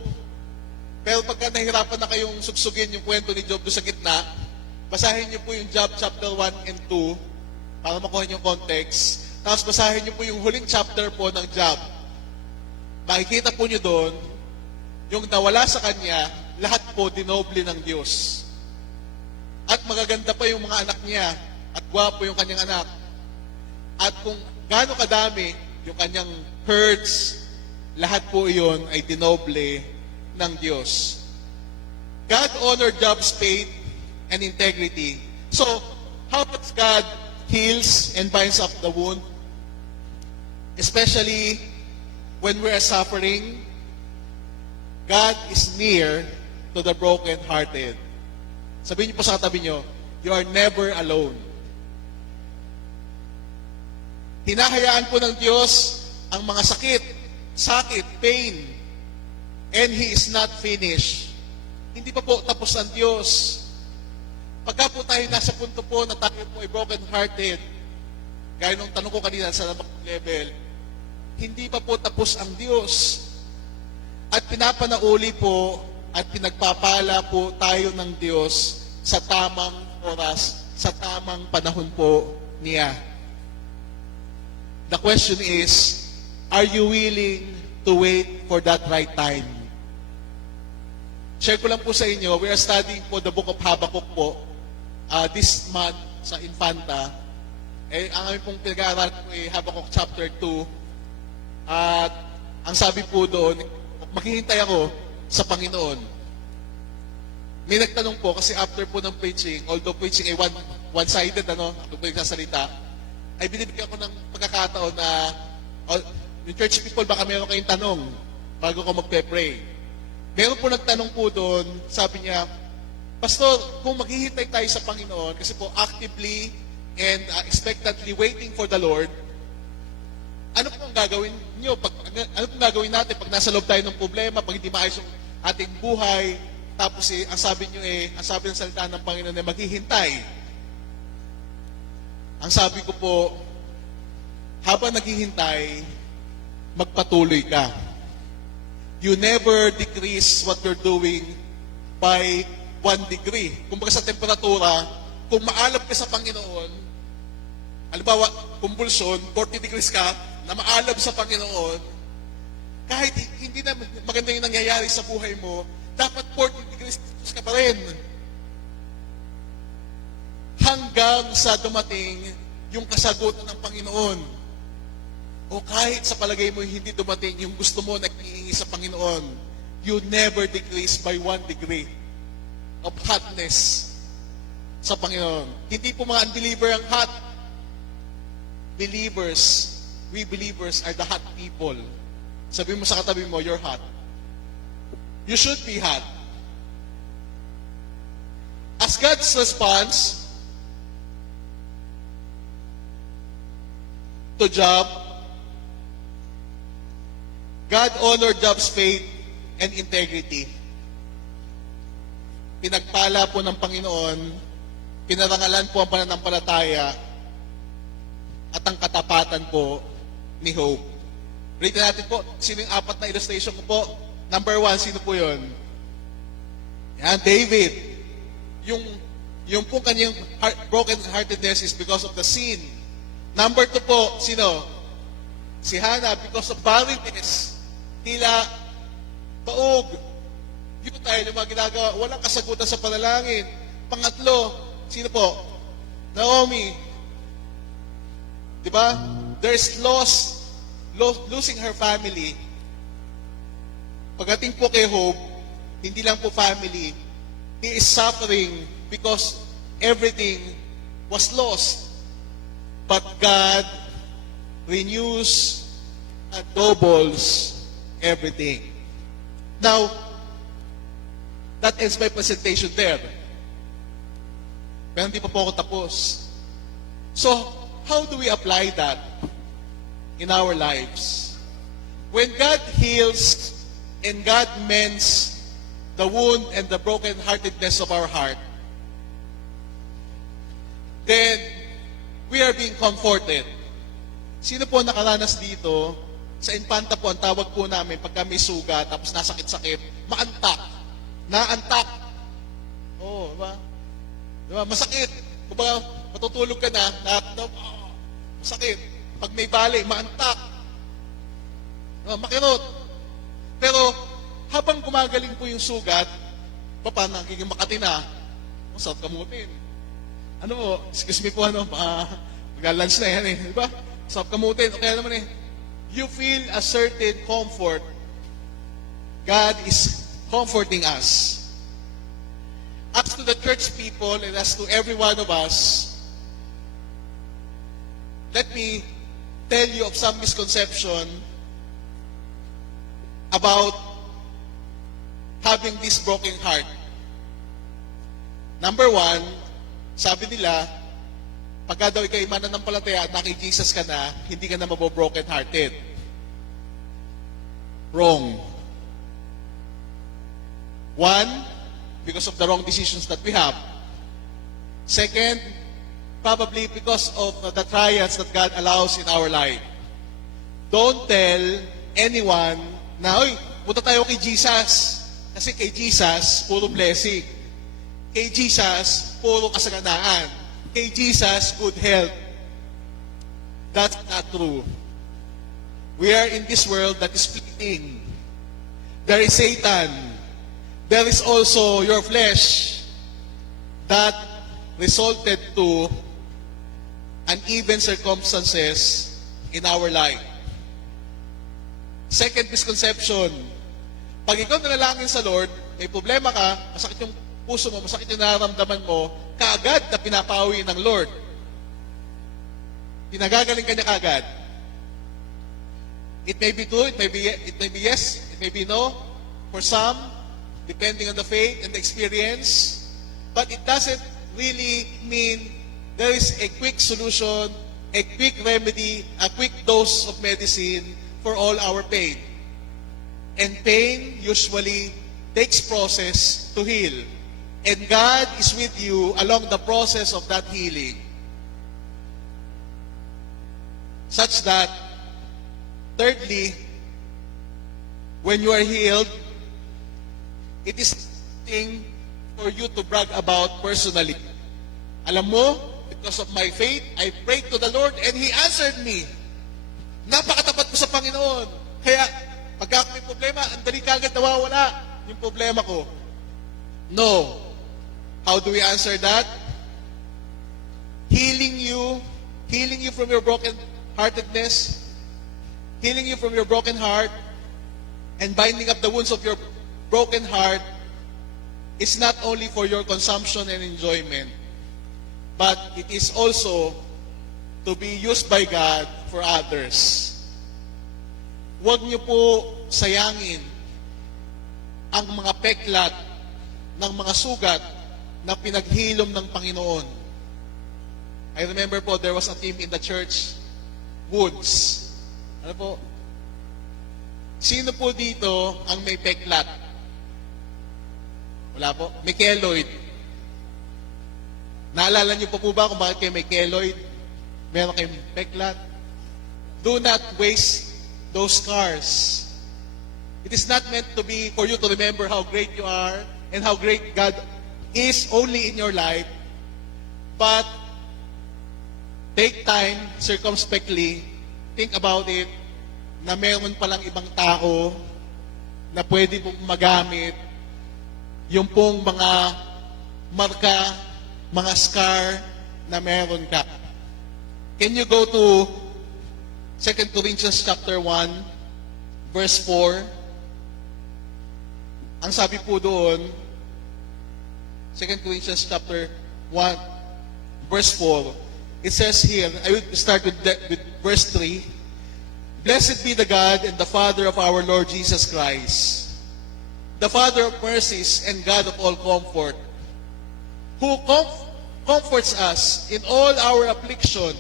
Pero pagka nahihirapan na kayong sugsugin yung kwento ni Job doon sa gitna, basahin niyo po yung Job chapter 1 and 2 para makuha niyo yung context. Tapos basahin niyo po yung huling chapter po ng Job. Makikita po niyo doon, yung nawala sa kanya, lahat po dinoble ng Diyos. At magaganda pa yung mga anak niya, at gwapo yung kanyang anak. At kung gaano kadami yung kanyang herds, lahat po iyon ay dinoble ng Diyos. God honored Job's faith and integrity. So, how does God heals and binds up the wound? Especially when we are suffering, God is near to the broken-hearted. Sabihin niyo po sa katabi niyo, you are never alone. Hinahayaan po ng Diyos ang mga sakit, pain, and He is not finished. Hindi pa po tapos ang Diyos. Pagka po tayo nasa punto po na tayo po ay broken-hearted, gaya nung tanong ko kanina sa level, hindi pa po tapos ang Diyos. At pinapanauli po at pinagpapala po tayo ng Diyos sa tamang oras, sa tamang panahon po niya. The question is, are you willing to wait for that right time? Share ko lang po sa inyo, we are studying po the book of Habakkuk po this month sa Infanta. Ang aming pong pinag-aaral po ay Habakkuk chapter 2. At ang sabi po doon, maghihintay ako sa Panginoon. May nagtanong po, kasi after po ng preaching, although preaching ay one-sided, ako po nagsasalita, ay binibigyan ko ng pagkakataon na, yung church people, baka meron kayong tanong bago ko magpe-pray. Meron po nagtanong po doon, sabi niya, Pastor, kung maghihintay tayo sa Panginoon, kasi po actively and expectantly waiting for the Lord, ano po ang gagawin niyo? Ano po ang gagawin natin pag nasa loob tayo ng problema, pag hindi maayos yung ating buhay, tapos ang sabi niyo ang sabi ng salita ng Panginoon ay maghihintay. Ang sabi ko po, habang naghihintay, magpatuloy ka. You never decrease what you're doing by 1 degree. Kung baga sa temperatura, kung maalab ka sa Panginoon, halimbawa, kumbulsyon, 40 degrees ka, na maalab sa Panginoon, kahit hindi na maganda yung nangyayari sa buhay mo, dapat 40 degrees ka pa rin. Hanggang sa dumating yung kasagutan ng Panginoon. O kahit sa palagay mo hindi dumating yung gusto mo na hihingi sa Panginoon, you never decrease by 1 degree of hotness sa Panginoon. Hindi po mga unbeliever ang hot. Believers, we believers are the hot people. Sabi mo sa katabi mo, you're hot. You should be hot. As God's response to Job, God honored Job's faith and integrity. Pinagpala po ng Panginoon, pinarangalan po ang pananampalataya at ang katapatan po ni Hope. Read natin po, sino yung 4 na illustration ko po? Number 1, sino po yun? Yan, David. Yung po kanyang broken-heartedness is because of the sin. Number 2 po, sino? Si Hannah, because of barrenness. Tila, baog. Yun tayo yung mga ginagawa. Walang kasagutan sa panalangin. Pangatlo, sino po? Naomi. Diba? There's losing her family. Pagdating po kay Hope, hindi lang po family, he is suffering because everything was lost. But God renews and doubles everything. Now, that ends my presentation there. Pero hindi pa po ako tapos. So, how do we apply that in our lives? When God heals and God mends the wound and the broken-heartedness of our heart, then we are being comforted. Sino po nakaranas dito? Sa Infanta po, ang tawag po namin, pagka may sugat, tapos nasakit-sakit, maantak. Naantak. Oo, diba? Diba? Masakit. Diba? Matutulog ka na, masakit. Pag may bali, maantak. Diba? Makirot. Pero, habang gumagaling po yung sugat, paano nagiging makati na? Masarap kamutin. Ano po, excuse me po, mag-lunch na yan eh. Diba? Masarap kamutin. O kaya naman you feel a certain comfort. God is comforting us. As to the church people and as to every one of us, let me tell you of some misconception about having this broken heart? Number one, sabi nila, pagka daw ikay mananampalataya at kay Jesus ka na, hindi ka na mabobroken hearted. Wrong. One, because of the wrong decisions that we have. Second, probably because of the trials that God allows in our life. Don't tell anyone na, oy, punta tayo kay Jesus. Kasi kay Jesus, puro blessing. Kay Jesus, puro kasaganaan. Kay Jesus, good health. That's not true. We are in this world that is fleeting. There is Satan. There is also your flesh that resulted to uneven circumstances in our life. Second misconception, pag ikaw nanalangin sa Lord, may problema ka, masakit yung puso mo, masakit yung nararamdaman mo, kaagad na pinapawi ng Lord. Pinagagaling ka niya kaagad. It may be true, it may be yes, it may be no. For some, depending on the faith and the experience, but it doesn't really mean there is a quick solution, a quick remedy, a quick dose of medicine for all our pain. And pain usually takes process to heal. And God is with you along the process of that healing. Such that, thirdly, when you are healed, it is something for you to brag about personally. Alam mo, because of my faith, I prayed to the Lord and He answered me. Napakatapat ko sa Panginoon. Kaya, pagka may problema, ang dali kagad nawawala yung problema ko. No. How do we answer that? Healing you from your broken-heartedness, healing you from your broken heart, and binding up the wounds of your broken heart is not only for your consumption and enjoyment, but it is also to be used by God for others. Huwag niyo po sayangin ang mga peklat ng mga sugat na pinaghilom ng Panginoon. I remember po, there was a team in the church, Woods. Ano po? Sino po dito ang may peklat? Wala po? May keloid. Naalala niyo po ba kung bakit kayo may keloid? Meron kayong peklat? Do not waste those scars. It is not meant to be for you to remember how great you are and how great God is only in your life, but take time, circumspectly, think about it, na meron palang ibang tao na pwede pong magamit yung pong mga marka, mga scar na meron ka. Can you go to 2 Corinthians chapter 1, verse 4? Ang sabi po doon, 2 Corinthians chapter 1, verse 4, it says here, I will start with verse 3, Blessed be the God and the Father of our Lord Jesus Christ, the Father of mercies and God of all comfort, who comforts us in all our affliction,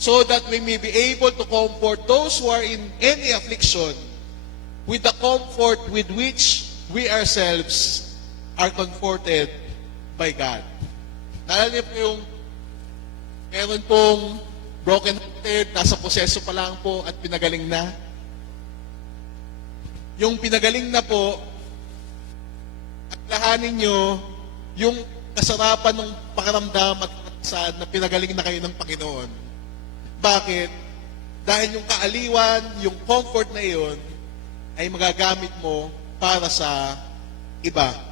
so that we may be able to comfort those who are in any affliction with the comfort with which we ourselves are comforted by God. Naalala niyo po yung meron pong broken-hearted, nasa proseso pa lang po at pinagaling na. Yung pinagaling na po, at lahanin nyo yung kasarapan ng pakiramdam at saan na pinagaling na kayo ng Panginoon. Bakit? Dahil yung kaaliwan, yung comfort na iyon, ay magagamit mo para sa iba.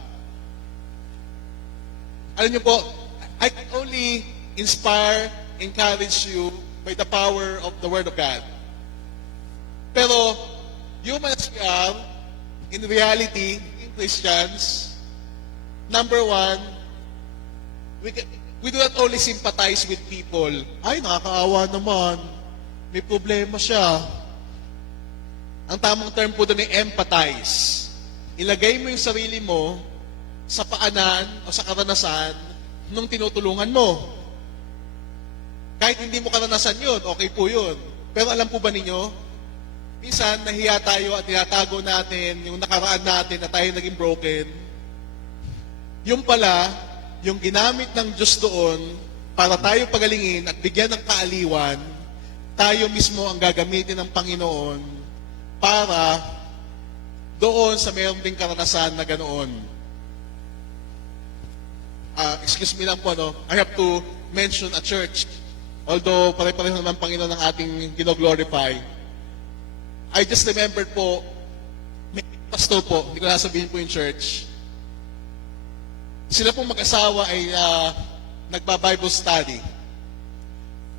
Alam niyo po, I can only inspire, encourage you by the power of the Word of God. Pero, human as we are, in reality, in Christians, number one, we do not only sympathize with people. Ay, nakakaawa naman. May problema siya. Ang tamang term po doon ay empathize. ilagay mo yung sarili mo sa paanan o sa karanasan nung tinutulungan mo. Kahit hindi mo karanasan yun, okay po yun. Pero alam po ba ninyo, minsan nahiya tayo at tinatago natin yung nakaraan natin na tayo naging broken. Yung pala, yung ginamit ng Diyos doon para tayo pagalingin at bigyan ng kaaliwan, tayo mismo ang gagamitin ng Panginoon para doon sa mayroon ding karanasan na ganoon. Excuse me lang po, I have to mention a church. Although pare-pareho naman Panginoon ng ating gino-glorify. I just remembered po, may pastor po, hindi ko nasabihin po yung church. Sila pong mag-asawa ay nagba-Bible study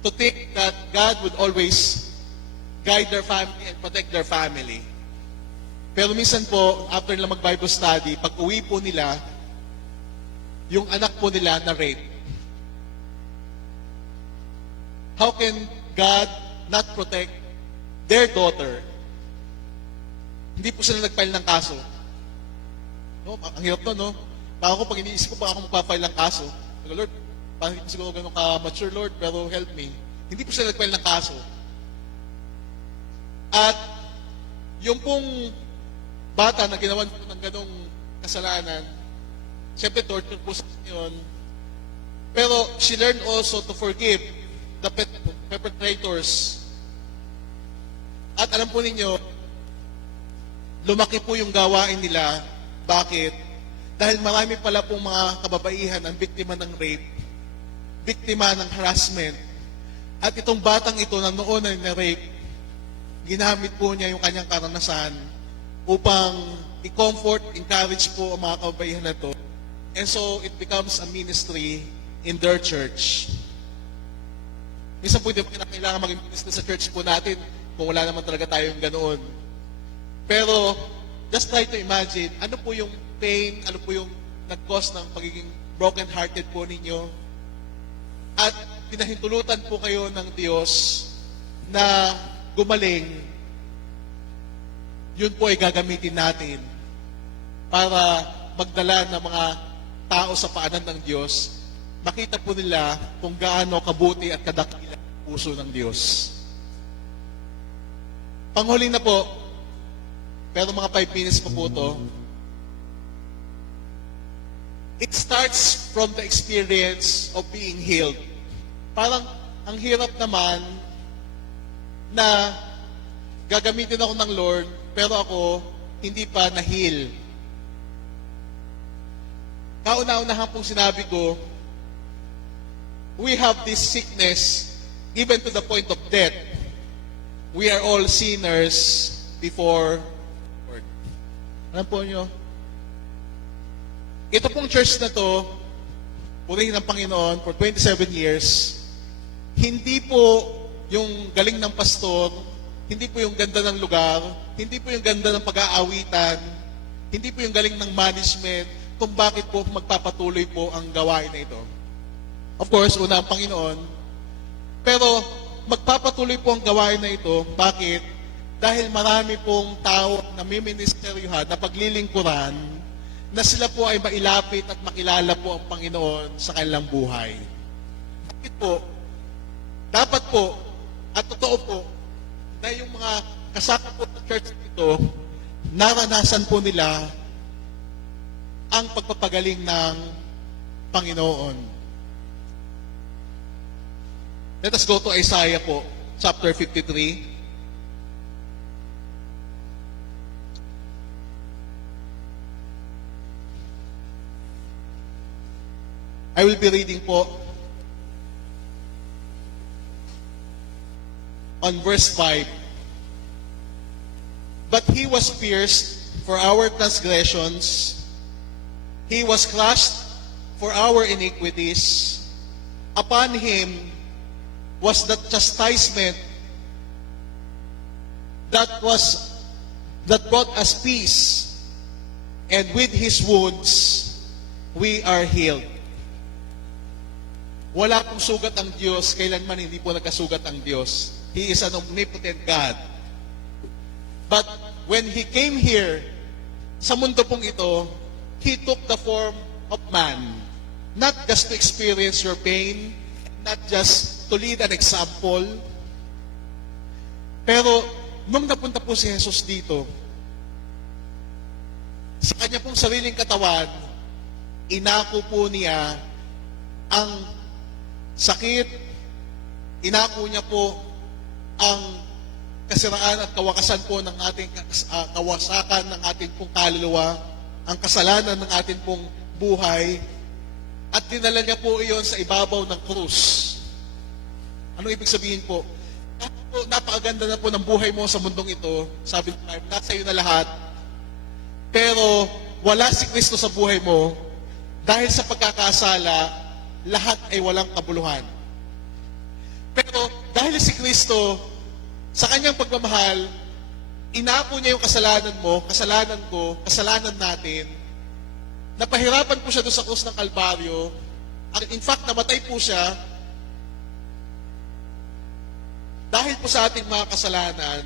to think that God would always guide their family and protect their family. Pero minsan po, after nila mag-Bible study, pag uwi po nila, yung anak po nila na rape. How can God not protect their daughter? Hindi po sila nag-file ng kaso. No? Ang hirap to, no? Parang ako, pag iniisip ko pa ako magpa-file ng kaso, Lord, parang hindi po siguro ganun ka-mature, Lord, pero help me. Hindi po sila nag-file ng kaso. At yung pong bata na ginawan po ng ganong kasalanan, siyempre torture po sa yun. Pero she learned also to forgive the perpetrators. At alam po ninyo, lumaki po yung gawain nila. Bakit? Dahil marami pala pong mga kababaihan ang biktima ng rape, biktima ng harassment. At itong batang ito na noon ay na-rape, ginamit po niya yung kanyang karanasan upang i-comfort, encourage po ang mga kababaihan na to. And so, it becomes a ministry in their church. Minsan po hindi na kailangan maging ministry sa church po natin kung wala naman talaga tayong ganoon. Pero, just try to imagine, ano po yung pain, ano po yung nag-cause ng pagiging broken-hearted po ninyo. At pinahintulutan po kayo ng Diyos na gumaling, yun po ay gagamitin natin para magdala ng mga tao sa paanan ng Diyos, makita po nila kung gaano kabuti at kadakila ang puso ng Diyos. Panghuli na po, pero mga 5 minutes pa po to. It starts from the experience of being healed. Parang ang hirap naman na gagamitin ako ng Lord, pero ako hindi pa na-heal. Kauna-unahan pong sinabi ko, we have this sickness even to the point of death. We are all sinners before Lord. Alam po nyo, ito pong church na to, purihin ng Panginoon for 27 years, hindi po yung galing ng pastor, hindi po yung ganda ng lugar, hindi po yung ganda ng pag-aawitan, hindi po yung galing ng management, kung bakit po magpapatuloy po ang gawain na ito. Of course, una ang Panginoon, pero magpapatuloy po ang gawain na ito. Bakit? Dahil marami pong tao na may ministeryohan, na paglilingkuran, na sila po ay mailapit at makilala po ang Panginoon sa kanilang buhay. Bakit po? Dapat po, at totoo po, na yung mga kasama po sa church ito, naranasan po nila ang pagpapagaling ng Panginoon. Let us go to Isaiah po, chapter 53. I will be reading po on verse 5. But he was pierced for our transgressions, he was crushed for our iniquities. Upon him was the chastisement that brought us peace, and with his wounds we are healed. Wala pong sugat ang Diyos, kailanman hindi po nagkasugat ang Diyos. He is an omnipotent God. But when He came here sa mundo pong ito, He took the form of man. Not just to experience your pain, not just to lead an example, pero nung napunta po si Jesus dito, sa kanya pong sariling katawan, inako po niya ang sakit, inako niya po ang kasiraan at kawakasan po ng ating kawasakan ng ating pong kaluluwa, ang kasalanan ng ating pong buhay, at dinala niya po iyon sa ibabaw ng krus. Anong ibig sabihin po? Napakaganda na po ng buhay mo sa mundong ito. Sabi ng Bible, nasa iyo na lahat. Pero wala si Kristo sa buhay mo, dahil sa pagkakasala, lahat ay walang kabuluhan. Pero dahil si Kristo, sa kanyang pagmamahal, inako niya yung kasalanan mo, kasalanan ko, kasalanan natin. Napahirapan po siya doon sa krus ng Kalbaryo. In fact, namatay po siya dahil po sa ating mga kasalanan.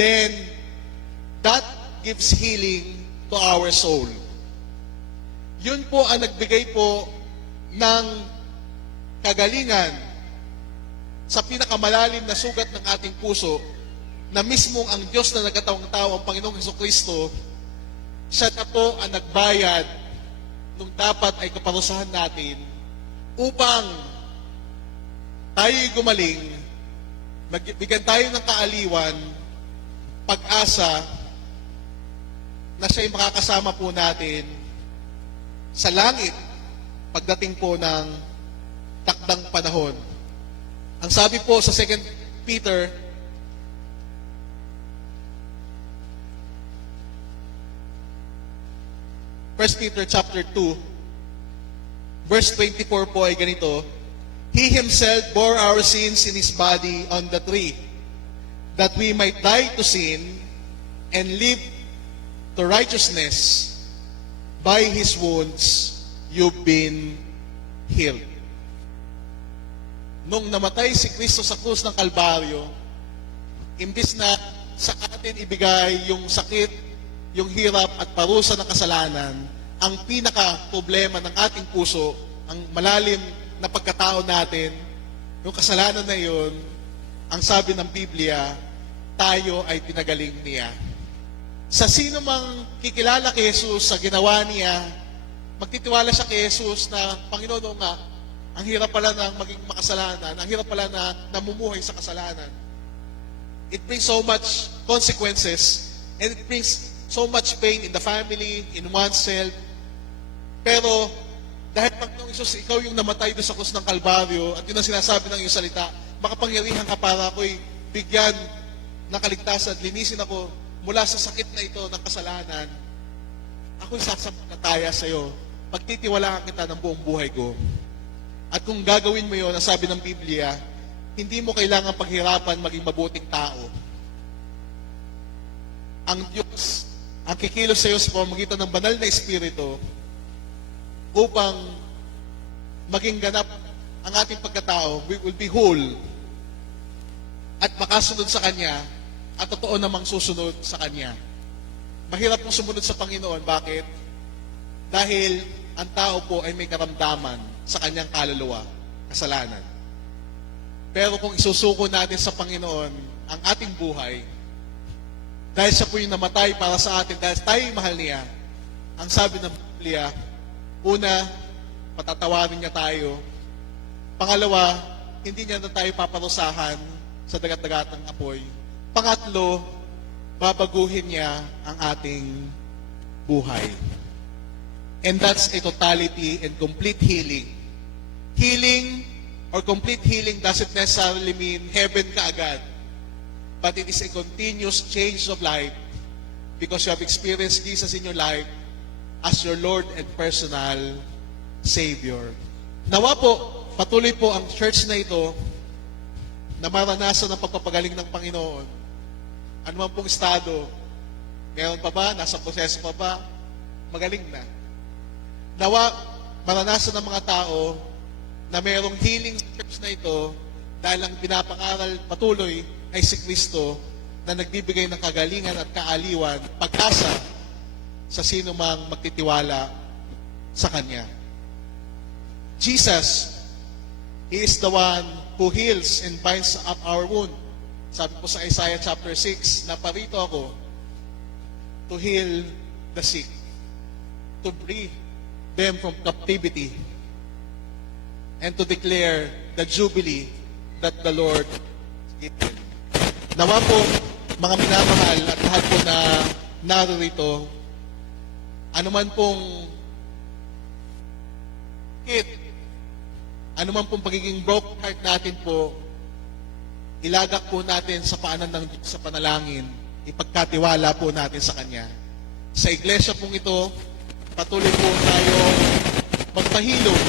Then, that gives healing to our soul. Yun po ang nagbigay po ng kagalingan sa pinakamalalim na sugat ng ating puso, na mismong ang Diyos na nagkatawang tao, ang Panginoong Hesukristo, siya na po ang nagbayad nung dapat ay kaparusahan natin upang tayo'y gumaling, bigyan tayo ng kaaliwan, pag-asa na siya'y makakasama po natin sa langit pagdating po ng takdang panahon. Ang sabi po sa 2 Peter, Peter chapter 2, verse 24 po ay ganito, He Himself bore our sins in His body on the tree, that we might die to sin and live to righteousness. By His wounds, you've been healed. Nung namatay si Kristo sa krus ng Kalbaryo, imbis na sa atin ibigay yung sakit, yung hirap at parusa ng kasalanan, ang pinaka-problema ng ating puso, ang malalim na pagkatao natin, yung kasalanan na yun, ang sabi ng Biblia, tayo ay pinagaling niya. Sa sino mang kikilala kay Jesus sa ginawa niya, magtitiwala siya kay Jesus na, Panginoon nga, ang hirap pala ng maging makasalanan, ang hirap pala na namumuhay sa kasalanan. It brings so much consequences, and it brings so much pain in the family, in oneself. Pero, dahil Panginoong Isus, ikaw yung namatay doon sa krus ng Kalbaryo, at yun ang sinasabi ng iyong salita, makapangyarihan ka para ako'y bigyan ng kaligtasan, linisin ako mula sa sakit na ito ng kasalanan. Ako'y sasampalataya sa iyo. Pagtitiwalaan kita ng buong buhay ko. At kung gagawin mo yun, ang sabi ng Biblia, hindi mo kailangan paghirapan maging mabuting tao. Ang Diyos, ang kikilos sa iyo sa pamamagitan ng banal na Espiritu upang maging ganap ang ating pagkatao, we will be whole at makasunod sa Kanya at totoo namang susunod sa Kanya. Mahirap pong sumunod sa Panginoon. Bakit? Dahil ang tao po ay may karamdaman sa kanyang kaluluwa, kasalanan. Pero kung isusuko natin sa Panginoon ang ating buhay, dahil siya po yung namatay para sa atin, dahil tayo mahal niya, ang sabi ng Biblia, una, patatawarin niya tayo. Pangalawa, hindi niya na tayo paparusahan sa dagat-dagat ng apoy. Pangatlo, babaguhin niya ang ating buhay. And that's a totality and complete healing. Healing or complete healing doesn't necessarily mean heaven kaagad. But it is a continuous change of life because you have experienced Jesus in your life as your Lord and personal Savior. Nawa po, patuloy po ang church na ito na maranasan ng pagpapagaling ng Panginoon. Ano man pong estado, meron pa ba, nasa proseso pa ba, magaling na. Nawa, maranasan ng mga tao na mayroong healing sa church na ito dahil ang pinapangaral patuloy ay si Kristo na nagbibigay ng kagalingan at kaaliwan, pag-asa sa sino mang magtitiwala sa Kanya. Jesus, He is the one who heals and binds up our wound. Sabi po sa Isaiah chapter 6, na parito ako to heal the sick, to free them from captivity, and to declare the jubilee that the Lord given. Nawa po, mga minamahal at lahat po na narito, anuman pong anuman pong pagiging broken heart natin po, ilagak po natin sa paanan ng Diyos sa panalangin, ipagkatiwala po natin sa Kanya. Sa iglesia pong ito, patuloy po tayo magpahilom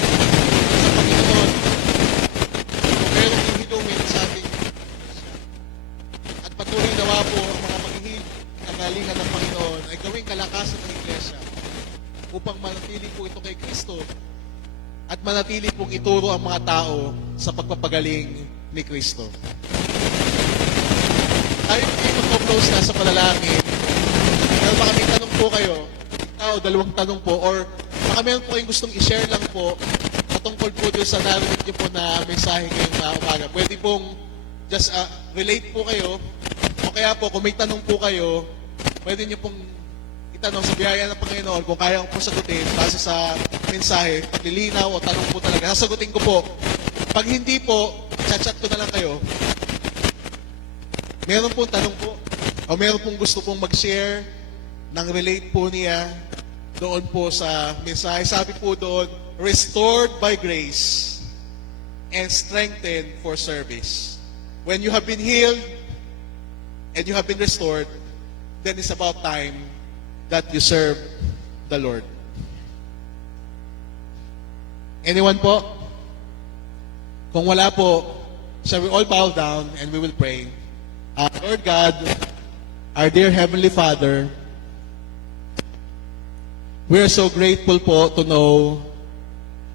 sa Panginoon. Kung merong ihilungin sa ating iglesia, at patuloy nawa po ang mga maghihil kagalingan ng Panginoon ay gawing kalakasan ng iglesia upang manatili po ito kay Kristo at manatili pong ituro ang mga tao sa pagpapagaling ni Kristo. Tayo po ay mag-close na sa panalangin. Pero baka may tanong po kayo, dalawang tanong po, or baka meron po kayong gustong i-share lang po patungkol po doon sa narinig niyo po na mensahe ngayong umaga. Pwede pong just relate po kayo, o kaya po kung may tanong po kayo, pwede niyo pong itanong sa biyaya ng Panginoon kung kaya ko po sagutin base sa mensahe, paglilinaw o tanong po talaga. Sasagutin ko po. Pag hindi po, chat ko na lang kayo. Meron pong tanong po, o meron pong gusto pong mag-share ng relate po niya doon po sa mensahe. Sabi po doon, restored by grace and strengthened for service. When you have been healed and you have been restored, then it's about time that you serve the Lord. Anyone po? Kung wala po, shall we all bow down and we will pray. Lord God, our dear Heavenly Father, we are so grateful po to know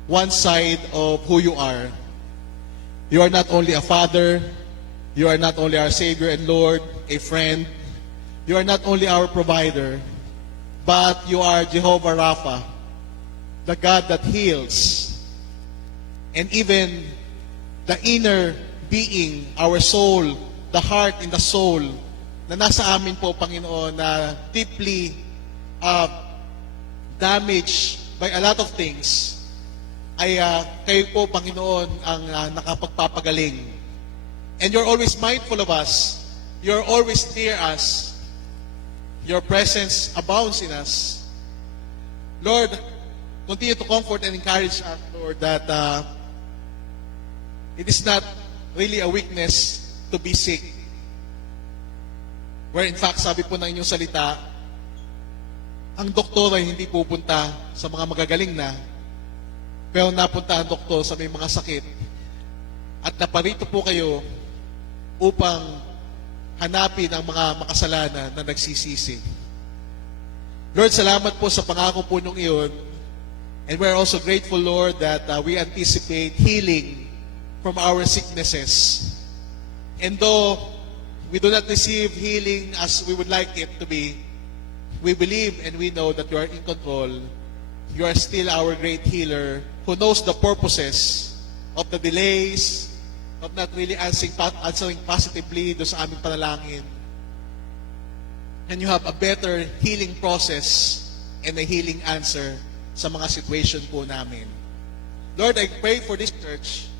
one side of who you are. You are not only a Father, you are not only our Savior and Lord, a friend, you are not only our provider, but you are Jehovah Rapha, the God that heals. And even the inner being, our soul, the heart and the soul, na nasa amin po, Panginoon, na deeply damaged by a lot of things, ay kayo po, Panginoon, ang nakapagpapagaling. And you're always mindful of us. You're always near us. Your presence abounds in us. Lord, continue to comfort and encourage us, Lord, that it is not really a weakness to be sick. Where in fact, sabi po ng inyong salita, ang doktor ay hindi pupunta sa mga magagaling na, pero napunta ang doktor sa may mga sakit. At naparito po kayo upang hanapin ang mga makasalanan na nagsisisi. Lord, salamat po sa pangako po nung iyon. And we're also grateful, Lord, that we anticipate healing from our sicknesses. And though we do not receive healing as we would like it to be, we believe and we know that you are in control. You are still our great healer who knows the purposes of the delays, of not really answering positively do sa aming panalangin. And you have a better healing process and a healing answer sa mga situation po namin. Lord, I pray for this church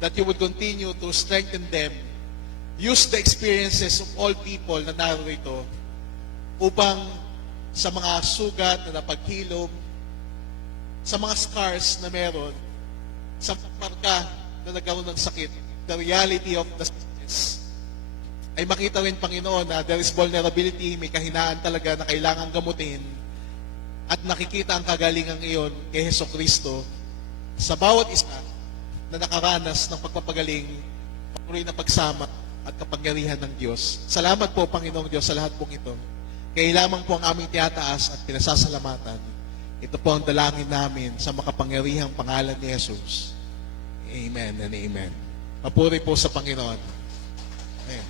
that you would continue to strengthen them. Use the experiences of all people na narito upang sa mga sugat na napaghilom, sa mga scars na meron, sa marka na nagkaroon ng sakit, the reality of the sickness, ay makita rin, Panginoon, na there is vulnerability, may kahinaan talaga na kailangan gamutin, at nakikita ang kagalingang iyon kay Hesukristo sa bawat isa na nakaranas ng pagpapagaling, patuloy na pagsama at kapangyarihan ng Diyos. Salamat po, Panginoong Diyos, sa lahat pong ito. Kaya lamang po ang aming tiyataas at pinasasalamatan. Ito po ang dalangin namin sa makapangyarihang pangalan ni Jesus. Amen and amen. Papuri po sa Panginoon. Amen.